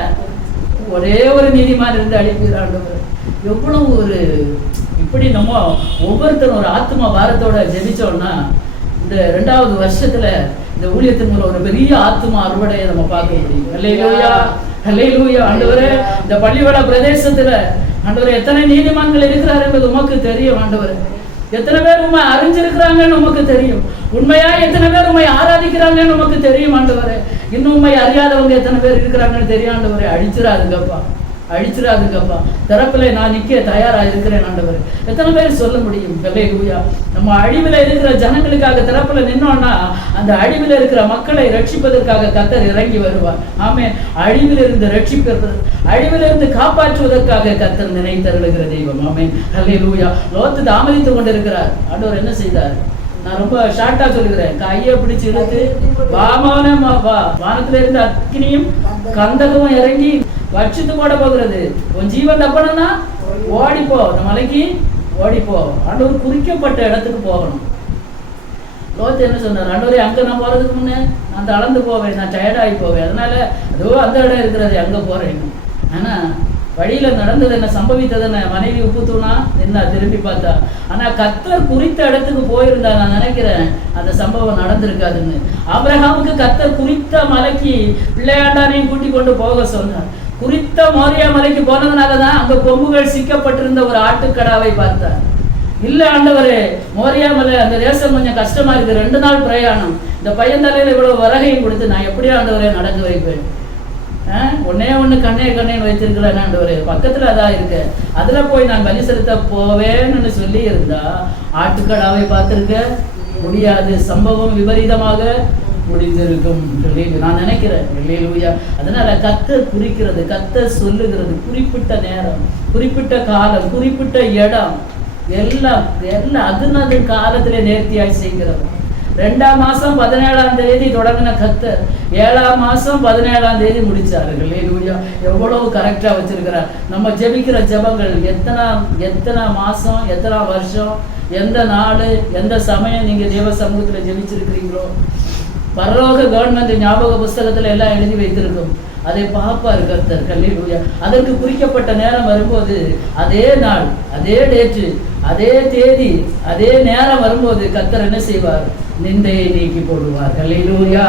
ஒரே ஒரு நீதிமான் இருந்து அழிப்பீர ஆண்டவரே. எவ்வளவு ஒரு இப்படி நம்ம ஒவ்வொருத்தரும் ஒரு ஆத்மா பாரத்தோட ஜெபிச்சோம்னா இந்த 2வது வருஷத்துல இந்த ஊழியத்தின் மூலம் ஒரு பெரிய ஆத்மா அறுவடையை நம்ம பார்க்க முடியும். ஹல்லேலூயா. ஹல்லேலூயா. ஆண்டவரே இந்த பள்ளிவாழ பிரதேசத்துல ஆண்டவரே எத்தனை நீதிமான்கள் இருக்கிறார் என்பது உமக்கு தெரியும் ஆண்டவரே. எத்தனை பேர் உண்மை அறிஞ்சிருக்கிறாங்கன்னு உமக்கு தெரியும். உண்மையா எத்தனை பேர் உண்மை ஆராதிக்கிறாங்கன்னு உமக்கு தெரியும் ஆண்டவரே. இன்னும் உண்மை அறியாதவங்க எத்தனை பேர் இருக்கிறாங்கன்னு தெரியும் ஆண்டவரே. அழிச்சிடாதுங்கப்பா. தரப்புல நான் நிக்க தயாரா இருக்கிறேன் ஆண்டவரே. எத்தனை பேர் சொல்ல முடியும்? ஹல்லேலூயா. நம்ம அழிவுல இருக்கிற ஜனங்களுக்காக தரப்புல நின்னோம்னா அந்த அழிவுல இருக்கிற மக்களை ரட்சிப்பதற்காக கர்த்தர் இறங்கி வருவார். ஆமென். அழிவில் இருந்து ரட்சிப்பது, அழிவில் இருந்து காப்பாற்றுவதற்காக கர்த்தர் நினைத்தருளுகிற தெய்வம். ஆமென். ஹல்லேலூயா. லோத்து தாமதித்து கொண்டிருக்கிறார். ஆண்டவர் என்ன செய்தார்? நான் ரொம்ப ஷார்ட்டா சொல்லுகிறேன். கையை பிடிச்சு இழுத்து வானத்துல இருந்து அக்கினியும் கந்தகமும் இறங்கி வச்சுட்டு போட போகிறது. உன் ஜீவன் தப்பணும்னா ஓடிப்போ, இந்த மலைக்கு ஓடிப்போ. ஆண்டவர் குறிக்கப்பட்ட இடத்துக்கு போகணும். லோத்து என்ன சொன்னார்? ஆண்டவரே அங்க நான் போறதுக்கு முன்னே அந்த அளந்து போவேன், நான் டயர்டாகி போவேன். அதனால அதோ அந்த இடம் இருக்கிறது அங்கே போகிறேன். ஆனால் வழியில் நடந்தது என்ன, சம்பவித்தது என்ன, மனைவி உப்பு தூணா என்ன திரும்பி பார்த்தா. ஆனால் கர்த்தர் குறித்த இடத்துக்கு போயிருந்தா நான் நினைக்கிறேன் அந்த சம்பவம் நடந்திருக்காதுன்னு. ஆபிரகாமுக்கு கர்த்தர் குறித்த மலைக்கு பிள்ளையாண்டானையும் கூட்டி கொண்டு போக சொன்னார். குறித்த மோரியா மலைக்கு போனதுனால தான் அங்கே கொம்புகள் சிக்கப்பட்டிருந்த ஒரு ஆட்டுக்கடாவை பார்த்தார். இல்லை ஆண்டவரே, மோரியா மலை அந்த தேசம் கொஞ்சம் கஷ்டமா இருக்கு, 2 நாள் பிரயாணம், இந்த பையன் தலையில இவ்வளவு வரகையும் கொடுத்து நான் எப்படி ஆண்டவரே நடந்து வைப்பேன்? ஒன்னே ஒன்று கண்ணே வைத்திருக்கிறேன் ஆண்டவரே, பக்கத்துல அதான் இருக்கு, அதுல போய் நான் பலி செலுத்த போவேன்னு சொல்லி இருந்தா ஆட்டுக்கடாவை பார்த்திருக்க முடியாது. சம்பவம் விபரீதமாக முடிந்திருக்கும் நான் நினைக்கிறேன். அல்லேலூயா. அதனால கர்த்தர் குறிக்கிறது, கர்த்தர் சொல்லுகிறது, குறிப்பிட்ட நேரம், குறிப்பிட்ட காலம், குறிப்பிட்ட இடம், எல்லாம் அது காலத்திலே நேர்த்தியாய் செய்கிறது. 2ஆம் மாசம் 17ஆம் தேதி தொடங்கின கர்த்தர் 7ஆம் மாசம் 17ஆம் தேதி முடிச்சார்கள். அல்லேலூயா. எவ்வளவு கரெக்டா வச்சிருக்கிறார். நம்ம ஜெபிக்கிற ஜெபங்கள் எத்தனை மாசம், எத்தனை வருஷம், எந்த நாள், எந்த சமயம் நீங்க தேவ சமூகத்துல ஜெபிச்சிருக்கிறீங்களோ, பரலோக கவர்மெண்ட் ஞாபக புஸ்தகத்துல எல்லாம் எழுதி வைத்திருக்கும். அதை பார்ப்பார் கர்த்தர். அல்லேலூயா. அதற்கு குறிக்கப்பட்ட நேரம் வரும்போது, அதே நாள், அதே டேட்டு, அதே தேதி, அதே நேரம் வரும்போது கர்த்தர் என்ன செய்வார்? நிந்தையை நீக்கி போடுவார். அல்லேலூயா.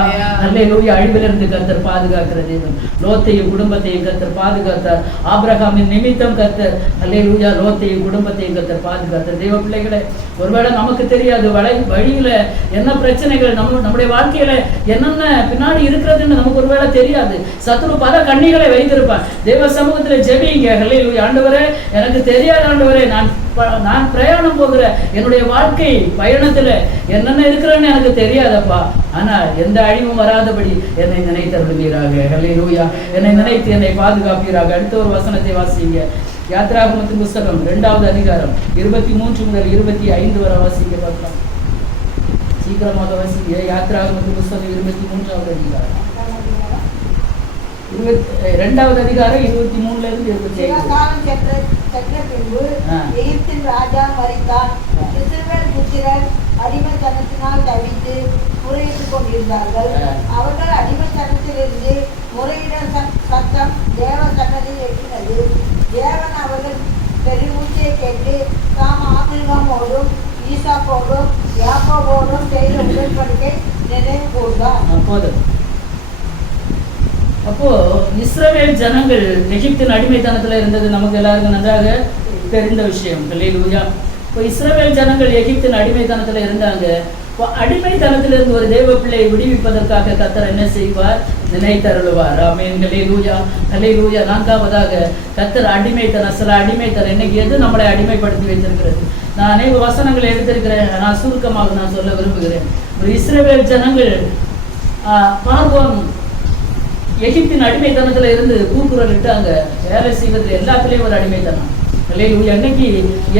அல்லேலூயா. அழிவிலிருந்து கர்த்தர் பாதுகாக்கிற தேவன். லோத்தையும் குடும்பத்தையும் கர்த்தர் பாதுகாத்தார். ஆபிரகாமின் நிமித்தம் கர்த்தர் அல்லேலூயா லோத்தையும் குடும்பத்தையும் கர்த்தர் பாதுகாத்தார். தெய்வ பிள்ளைகளே, ஒருவேளை நமக்கு தெரியாது வழியில என்ன பிரச்சனைகள், நம்முடைய வாழ்க்கையில என்னென்ன பின்னாடி இருக்கிறதுன்னு நமக்கு ஒருவேளை தெரியாது. சத்துரு பல கண்ணிகளை வைத்திருப்பான். தேவ சமூகத்துல ஜெபிங்க. அல்லேலூயா. ஆண்டவரே, எனக்கு தெரியாத ஆண்டவரே, நான் பிரயாணம் போகிற என்னுடைய வாழ்க்கை பயணத்துல என்னென்ன இருக்கிறேன்னு எனக்கு தெரியாதப்பா. ஆனா எந்த அழிவும் வராதபடி என்னை நினைத்தருளுவீராக. அல்லேலூயா. என்னை நினைத்து என்னை பாதுகாப்பீராக. அடுத்த ஒரு வசனத்தை வாசிங்க. யாத்ராகமத்தின் புஸ்தகம் 2வது அதிகாரம் 23 முதல் 25 வரை வாசிக்க பார்க்கலாம். சீக்கிரமாக வாசிங்க. யாத்ராகமத்தின் புஸ்தகம் 23வது அதிகாரம் 2வது அதிகாரம் 23 இருந்து 25. பின்பு எகிப்தின் ராஜா மரித்தான். இஸ்ரவேல் புத்திரர் அடிமைத்தனத்தினால் தவித்து முறையிட்டுக் கொண்டிருந்தார்கள். அவர்கள் அடிமைத்தனத்திலிருந்து முறையிட சத்தம் தேவ சன்னதியில் எட்டினது. தேவன் அவர்கள் பெருமூச்சை கேட்டு தாம் ஆபிரகாமோடும் ஈசாக்கோடும் யாக்கோபோடும் செய்த உடன்படிக்கை நினைவு கூர்ந்தார். அப்போ இஸ்ரவேல் ஜனங்கள் எகிப்தின் அடிமைத்தனத்துல இருந்தது நமக்கு எல்லாருக்கும் நன்றாக தெரிந்த விஷயம். அல்லேலூயா. இப்போ இஸ்ரவேல் ஜனங்கள் எகிப்தின் அடிமைத்தனத்துல இருந்தாங்க. இப்போ அடிமைத்தனத்திலிருந்து ஒரு தேவ பிள்ளையை விடுவிப்பதற்காக கர்த்தர் என்ன செய்வார்? நினைத்தருளுவார். ஆமென். அல்லேலூயா. அல்லேலூயா. 4வதாக கர்த்தர் அடிமைத்தனம், சில அடிமைத்தனம் இன்னைக்கு எது நம்மளை அடிமைப்படுத்தி வைத்திருக்கிறது? நான் அநேக வசனங்களை எடுத்திருக்கிறேன், நான் சுருக்கமாக நான் சொல்ல விரும்புகிறேன். ஒரு இஸ்ரவேல் ஜனங்கள் பார்வோன் எகிப்தின் அடிமைத்தனத்துல இருந்து கூக்குரல் இட்டாங்க. வேலை செய்வது எல்லாத்துலயும் ஒரு அடிமைத்தனம். அல்லேலூயா. இன்னைக்கு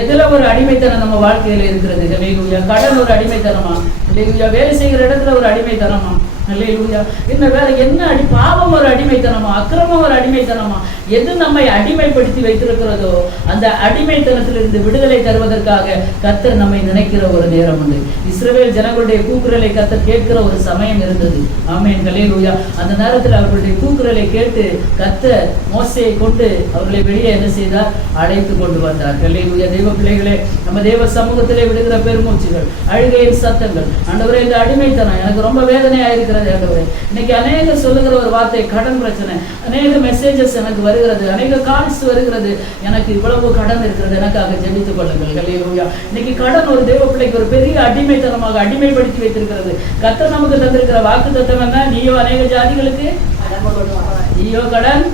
எதுல ஒரு அடிமைத்தனம் நம்ம வாழ்க்கையில இருக்கிறது? அல்லேலூயா. கடன் ஒரு அடிமைத்தனமா? அல்லேலூயா. வேலை செய்கிற இடத்துல ஒரு அடிமைத்தனமா? அல்லேலூயா. என்ன வேற என்ன பாவம் ஒரு அடிமைத்தனமா? அக்கிரமம் ஒரு அடிமைத்தனமா? எது நம்மை அடிமைப்படுத்தி வைத்திருக்கிறதோ அந்த அடிமைத்தனத்திலிருந்து விடுதலை தருவதற்காக கர்த்தர் நம்மை நினைக்கிற ஒரு நேரம் உண்டு. இஸ்ரவேல் ஜனங்களுடைய கூக்குரலை கர்த்தர் கேட்கிற ஒரு சமயம் இருந்தது. ஆமென். அல்லேலூயா. அந்த நேரத்தில் அவர்களுடைய கூக்குரலை கேட்டு கர்த்தர் மோசேயை கொண்டு அவர்களை வெளியே என்ன செய்தார்? அழைத்து கொண்டு வந்தார். அல்லேலூயா. தெய்வ பிள்ளைகளே, நம்ம தேவ சமூகத்திலே விடுகிற பெருமூச்சுகள், அழுகையின் சத்தங்கள், ஆண்டவரே இந்த அடிமைத்தனம் எனக்கு ரொம்ப வேதனையா இருக்கிறது ஆண்டவரே. இன்னைக்கு அநேக சொல்லுகிற ஒரு வார்த்தை கடன் பிரச்சனை, அநேக மெசேஜஸ் எனக்கு வருகிறது, அநேக கால்ஸ் வருகிறது, எனக்கு இவ்வளவு கடன் இருக்கிறது, எனக்காக ஜெபித்துக் கொள்ளுங்கள். அல்லேலூயா. இன்னைக்கு கடன் ஒரு தேவ பிள்ளைக்கு ஒரு பெரிய அடிமைத்தனமாக அடிமைப்படுத்தி வைத்திருக்கிறது. கர்த்தர் நமக்கு தந்திருக்கிற வாக்கு தத்தம் என்ன? நீயோ அநேக ஜாதிகளுக்கு நீயோ கடன்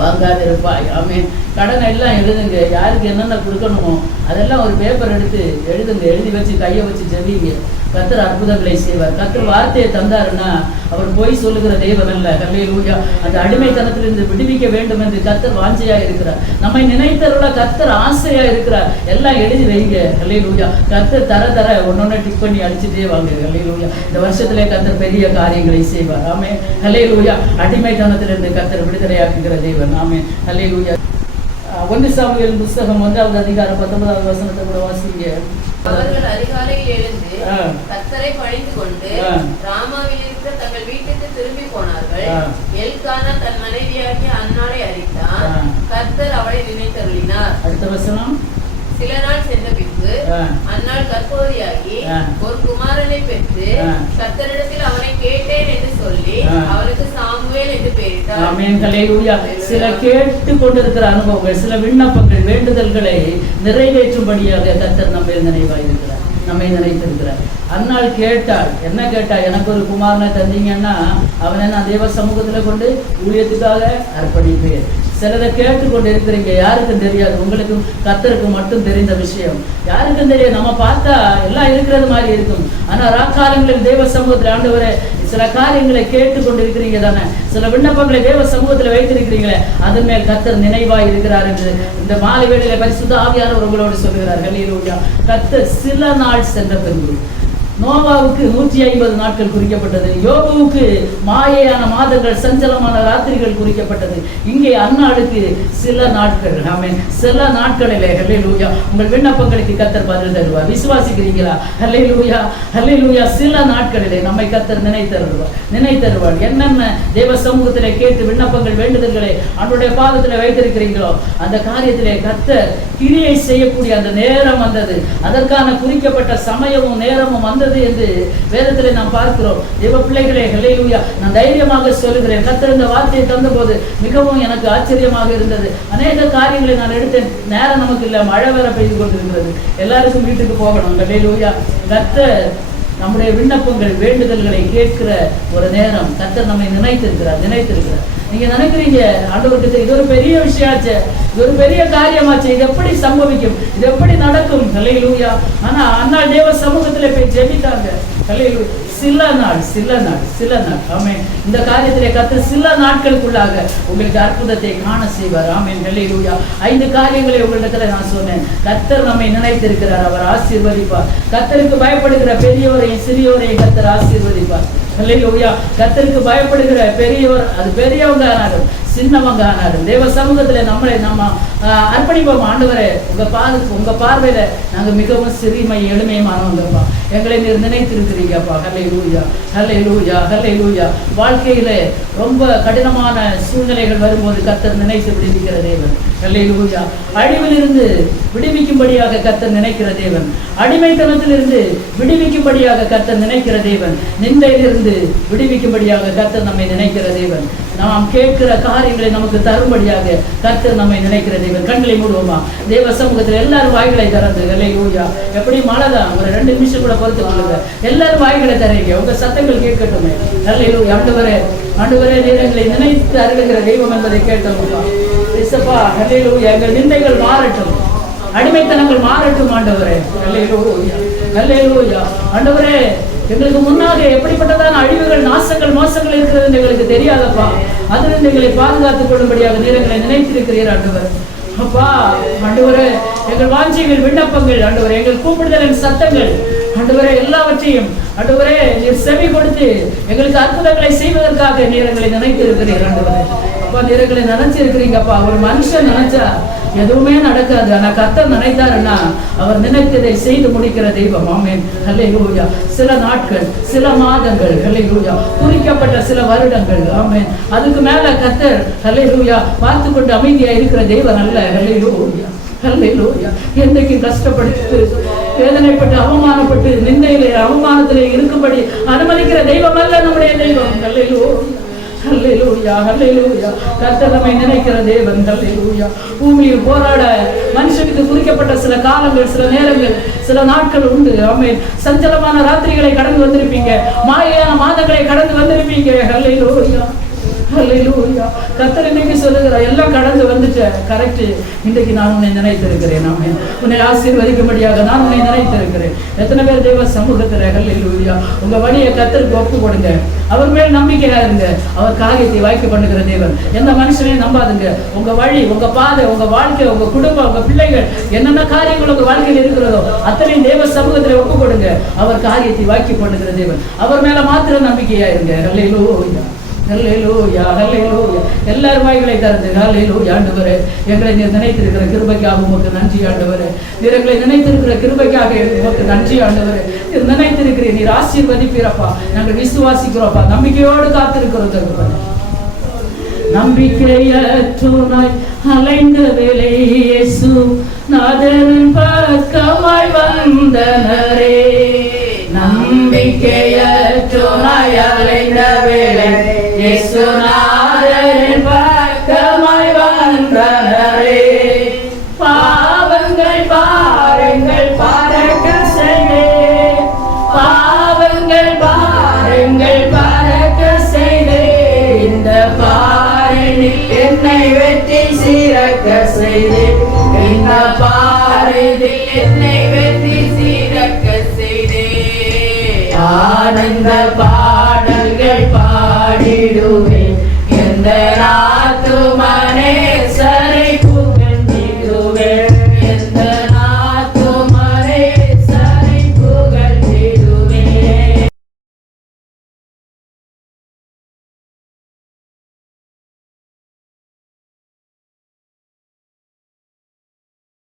வாங்காதிருப்பாய். ஆமென். கடன் எல்லாம் எழுதுங்க, யாருக்கு என்னென்ன கொடுக்கணுமோ அதெல்லாம் ஒரு பேப்பர் எடுத்து எழுதுங்க, எழுதி வச்சு கையை வச்சு ஜெபிங்க. கர்த்தர் அற்புதங்களை செய்வார். கர்த்தர் வார்த்தையை தந்தாருன்னா அவர் போய் சொல்லுகிற தெய்வம் அல்ல. அல்லேலூயா. அந்த அடிமைத்தனத்திலிருந்து விடுவிக்க வேண்டும் என்று கர்த்தர் வாஞ்சையா இருக்கிறார். நம்மை நினைத்தருள கர்த்தர் ஆசையா இருக்கிறார். எல்லாம் எழுதி வைங்க. அல்லேலூயா. கர்த்தர் தர ஒன்னொன்னு டிக் பண்ணி அடிச்சுட்டே வாங்க. அல்லேலூயா. இந்த வருஷத்திலே கர்த்தர் பெரிய காரியங்களை செய்வார். ஆமென். அல்லேலூயா. அடிமைத்தனத்திலிருந்து கர்த்தர் விடுதலையாக்குகிற தெய்வன். ஆமென். அல்லேலூயா. 1 சாமுவேல் புஸ்தகம் 1வது அதிகாரம் 19வது வசனத்தை கூட வாசிங்க. அவர்கள் அதிகாலையில் எழுந்து கர்த்தரை பணிந்து கொண்டு ராமாவில் இருக்கிற தங்கள் திரும்பி போனார்கள். எல்கானா தன் மனைவியாகிய அன்னாளை அறிந்தான். கர்த்தர் அவளை நினைத்தருளினார். அடுத்த வசனம். சில நாள் சென்ற பின்பு அன்னாள் கர்ப்பவதியாகி ஒரு குமாரனை பெற்று கர்த்தரிடத்தில் அவனை கேட்டேன் என்று சொல்லி அவனுக்கு சாமுவேல் என்று பெயரிட்டார். ஆமென். ஹல்லேலூயா. சில கேட்டு கொண்டிருக்கிற அனுபவங்கள், சில விண்ணப்பங்கள், வேண்டுதல்களை நிறைவேற்றும்படியாக கர்த்தர் நம்மை நினைவாயிருக்கிறார், நம்மை நினைத்திருக்கிறார். அன்னாள் கேட்டாள். என்ன கேட்டாள்? எனக்கு ஒரு குமாரனை தந்தீங்கன்னா அவனை நான் தேவ சமூகத்துல கொண்டு ஊழியத்துக்காக அர்ப்பணிப்பேன். சிலதை கேட்டுக்கொண்டு இருக்கிறீங்க, யாருக்கும் தெரியாது, உங்களுக்கும் கர்த்தருக்கு மட்டும் தெரிந்த விஷயம். யாருக்கும் தெரியாது. நம்ம பார்த்தா எல்லாம் இருக்கிறது மாதிரி இருக்கும். ஆனா ராக்காலங்களில் தேவ சமூகத்தில் ஆண்டவரே சில காரியங்களை கேட்டுக்கொண்டு இருக்கிறீங்க தானே, சில விண்ணப்பங்களை தேவ சமூகத்தில் வைத்திருக்கிறீங்களே, அதன் மேல் கர்த்தர் நினைவாய் இருக்கிறார் என்று இந்த மாலை வேளையில பரிசுத்த ஆவியானவர் உங்களோடு சொல்லுகிறார். ஹல்லேலூயா. கர்த்தர் சில நாள் சென்ற பின்பு, நோவாவுக்கு 150 நாட்கள் குறிக்கப்பட்டது, யோபுவுக்கு மாயையான மாதங்கள், சஞ்சலமான ராத்திரிகள் குறிக்கப்பட்டது. இங்கே அன்னாளுக்கு சில நாட்கள். ஆமென். சில நாட்களிலே ஹல்லேலூயா உங்கள் விண்ணப்பங்களுக்கு கர்த்தர் பதில் தருவார். விசுவாசிக்கிறீங்களா? ஹல்லேலூயா, ஹல்லேலூயா. சில நாட்களிலே நம்மை கர்த்தர் நினைத்தருவார். என்னென்ன தேவ சமூகத்திலே கேட்டு விண்ணப்பங்கள், வேண்டுதல்களை அவருடைய பாதத்தில் வைத்திருக்கிறீங்களோ அந்த காரியத்திலே கர்த்தர் கிரியை செய்யக்கூடிய அந்த நேரம் வந்தது. அதற்கான குறிக்கப்பட்ட சமயமும் நேரமும் வந்தது என்று வேதத்திலே நாம் பார்க்கிறோம். தேவ பிள்ளைகளே, ஹல்லேலூயா, நான் தைரியமாக சொல்லுகிறேன். கர்த்தர் இந்த வார்த்தையை தந்தபோது மிகவும் எனக்கு ஆச்சரியமாக இருந்தது. அநேக காரியங்களை நான் எடுத்தேன். நேரம் நமக்கு இல்லை, மழை வேற பெய்து கொண்டிருக்கிறது, எல்லாருக்கும் வீட்டுக்கு போகணும். ஹல்லேலூயா. கர்த்தர் நம்முடைய விண்ணப்பங்கள், வேண்டுதல்களை கேட்கிற ஒரு நேரம் கர்த்தர் நம்மை நினைத்திருக்கிறார். நீங்க நினைக்கிறீங்க ஆண்டவருக்கு இது ஒரு பெரிய விஷயமாச்சு, இது ஒரு பெரிய காரியமாச்சு, இது எப்படி சம்பவிக்கும், இது எப்படி நடக்கும்? ஹல்லேலூயா. ஆனா அன்னாள் தேவ சமூகத்திலே போய் ஜெபித்தாங்க. ஹல்லேலூயா. சில நாள். ஆமென். இந்த காரியத்திலே கர்த்தர் சில நாட்களுக்குள்ளாக உங்களுக்கு அற்புதத்தை காண செய்வார். ஆமென். ஹல்லேலூயா. 5 காரியங்களை உங்களிடத்துல நான் சொன்னேன். கர்த்தர் நம்மை நினைத்திருக்கிறார், அவர் ஆசீர்வதிப்பார். கர்த்தருக்கு பயப்படுகிற பெரியவரையும் சிறியோரையும் கர்த்தர் ஆசீர்வதிப்பார். ஹல்லேலூயா. கர்த்தருக்கு பயப்படுகிற பெரியவர், அது பெரியவங்க ஆனாலும் சின்னவங்க ஆனாலும் தேவ சமூகத்துல நம்மளை நம்ம அர்ப்பணிப்போம். ஆண்டவரே, உங்க பார்வையில நாங்க மிகவும் சிறுமை எளிமையுமானவங்கப்பா, எங்களை நீர் நினைத்திருக்கிறீங்கப்பா. ஹல்லேலூயா, ஹல்லேலூயா, ஹல்லேலூயா. வாழ்க்கையில ரொம்ப கடினமான சூழ்நிலைகள் வரும்போது கர்த்தர் நினைத்து விடுவிக்கிற தேவன். ஹல்லேலூயா. அழிவிலிருந்து விடுவிக்கும்படியாக கர்த்தர் நினைக்கிற தேவன், அடிமைத்தனத்திலிருந்து விடுவிக்கும்படியாக கர்த்தர் நினைக்கிற தேவன், நிந்தையிலிருந்து விடுவிக்கும்படியாக கர்த்தர் நம்மை நினைக்கிற தேவன், நாம் கேட்கிற காரியங்களை நமக்கு தரும்படியாக கர்த்தர் நம்மை நினைக்கிற தேவன். கண்களை மூடுவோமா? தேவ சமூகத்தில் எல்லாரும் வாய்களை திறந்து. ஹல்லேலூயா. எப்படி மழை தான், ஒரு 2 நிமிஷம் கூட பொறுத்து கொள்ளுங்க. எல்லாரும் வாய்களை தரீங்க, உங்க சத்தங்கள் கேட்கட்டுமே. ஹல்லேலூயா. ஆண்டவரே நீர் எங்களை நினைத்து அருளுகிற தெய்வம் என்பதை கேட்டோம்ப்பா. இயேசுப்பா, ஹல்லேலூயா. எங்கள் நிந்தைகள் மாறட்டும், அடிமைத்தனங்கள் மாறட்டும் ஆண்டவரே. ஹல்லேலூயா, ஹல்லேலூயா. ஆண்டவரே, எங்களுக்கு முன்னாக எப்படிப்பட்டதான அழிவுகள், நாசங்கள், மோசங்கள் இருக்கிறது எங்களுக்கு தெரியாதப்பா. அதிலிருந்து எங்களை பாதுகாத்துக் கொள்ளும்படியாக நீர் எங்களை நினைத்திருக்கிறீர் ஆண்டவர். அப்பா, ஆண்டவரே, எங்கள் வாஞ்சைகள், விண்ணப்பங்கள், ஆண்டவரே, எங்கள் கூப்பிடுதலின் சத்தங்கள், ஆண்டவரே, எல்லாவற்றையும் ஆண்டவரே நீர் செவி கொடுத்து எங்களுக்கு அற்புதங்களை செய்வதற்காக நீர் எங்களை நினைத்திருக்கிறீர் ஆண்டவரே. அப்பா, நீர் எங்களை நினைச்சிருக்கிறீங்கப்பா. ஒரு மனுஷன் நினைச்சா எதுவுமே நடக்காது. ஆனா கர்த்தர் நினைத்தாருன்னா அவர் நினைத்ததை செய்து முடிக்கிற தெய்வம். ஆமென். ஹல்லேலூயா. சில நாட்கள், சில மாதங்கள், ஹல்லேலூயா, குறிக்கப்பட்ட சில வருடங்கள். ஆமென். அதுக்கு மேல கர்த்தர் ஹல்லேலூயா பார்த்து கொண்டு அமைதியா இருக்கிற தெய்வம் அல்ல. ஹல்லேலூயா, ஹல்லேலூயா. என்றைக்கும் கஷ்டப்பட்டு, வேதனைப்பட்டு, அவமானப்பட்டு, நிந்தையிலே, அவமானத்திலே இருக்கும்படி அனுமதிக்கிற தெய்வம் அல்ல நம்முடைய தெய்வம். ஹல்லேலூயா, ஹல்லேலூயா, ஹல்லேலூயா. கர்த்தர் நம்மை நினைக்கிற தேவன். ஹல்லேலூயா. பூமியில் போராட மனுஷனுக்கு குறிக்கப்பட்ட சில காலங்கள், சில நேரங்கள், சில நாட்கள் உண்டு. ஆமென். சஞ்சலமான ராத்திரிகளை கடந்து வந்திருப்பீங்க, மாயையான மாதங்களை கடந்து வந்திருப்பீங்க. ஹல்லேலூயா, ஹல்லேலூயா. கர்த்தர் இன்னைக்கு சொல்லுகிறார், எல்லாம் கடந்து வந்துட்ட. கரெக்ட். இன்றைக்கு நான் உன்னை நினைத்திருக்கிறேன். ஆமென். உன்னை ஆசீர்வதிக்கும்படியாக நான் உன்னை நினைத்திருக்கிறேன். எத்தனை பேர் தேவ சமூகத்தில் ஹல்லேலூயா உங்க வழியை கர்த்தருக்கு ஒப்பு கொடுங்க. அவர் மேல் நம்பிக்கையா இருங்க. அவர் காரியத்தை வாய்க்க பண்ணுகிற தேவன். எந்த மனுஷனையும் நம்பாதுங்க. உங்க வழி, உங்க பாதை, உங்க வாழ்க்கை, உங்க குடும்பம், உங்க பிள்ளைகள், என்னென்ன காரியங்கள் உங்க வாழ்க்கையில் இருக்கிறதோ அத்தனையும் தேவ சமூகத்தில் ஒப்பு கொடுங்க. அவர் காரியத்தை வாய்க்க பண்ணுகிற தேவன். அவர் மேல மாத்திரம் நம்பிக்கையா இருங்க. ஹல்லேலூயா, ஹல்லேலூயா ஹல்லேலூயா. எல்லாரும் வாய்களை திறந்து ஹல்லேலூயா. ஆண்டவரே, எங்களை நீர் நினைத்திருக்கிற கிருபைக்காக உமக்கு நன்றி ஆண்டவரே. நீர் எங்களை நினைத்திருக்கிற கிருபைக்காக உமக்கு நன்றி ஆண்டவரே. நீர் நினைத்திருக்கிறீர், நீர் ஆசீர்வதிப்பீரப்பா. நாங்கள் விசுவாசிக்கிறோப்பா, நம்பிக்கையோடு காத்திருக்கிறோம். நம்பிக்கையற்றுனாய் அலைந்த வேளை இயேசு நாதரின் பக்கமாய் வந்தனரே. நம்பிக்கையற்றுனாய் அலைந்த வேளை இயேசு நாதரின் பக்கமாய் வந்தனரே. பாவங்கள் பாருங்கள் பறக்க செய்தே, பாவங்கள் பாருங்கள் பறக்க செய்தே. இந்த பாறையில் என்னை வெற்றி சிறக்க செய்தே, இந்த பாறையில் என்னை வெற்றி சிறக்க செய்தே. ஆனந்த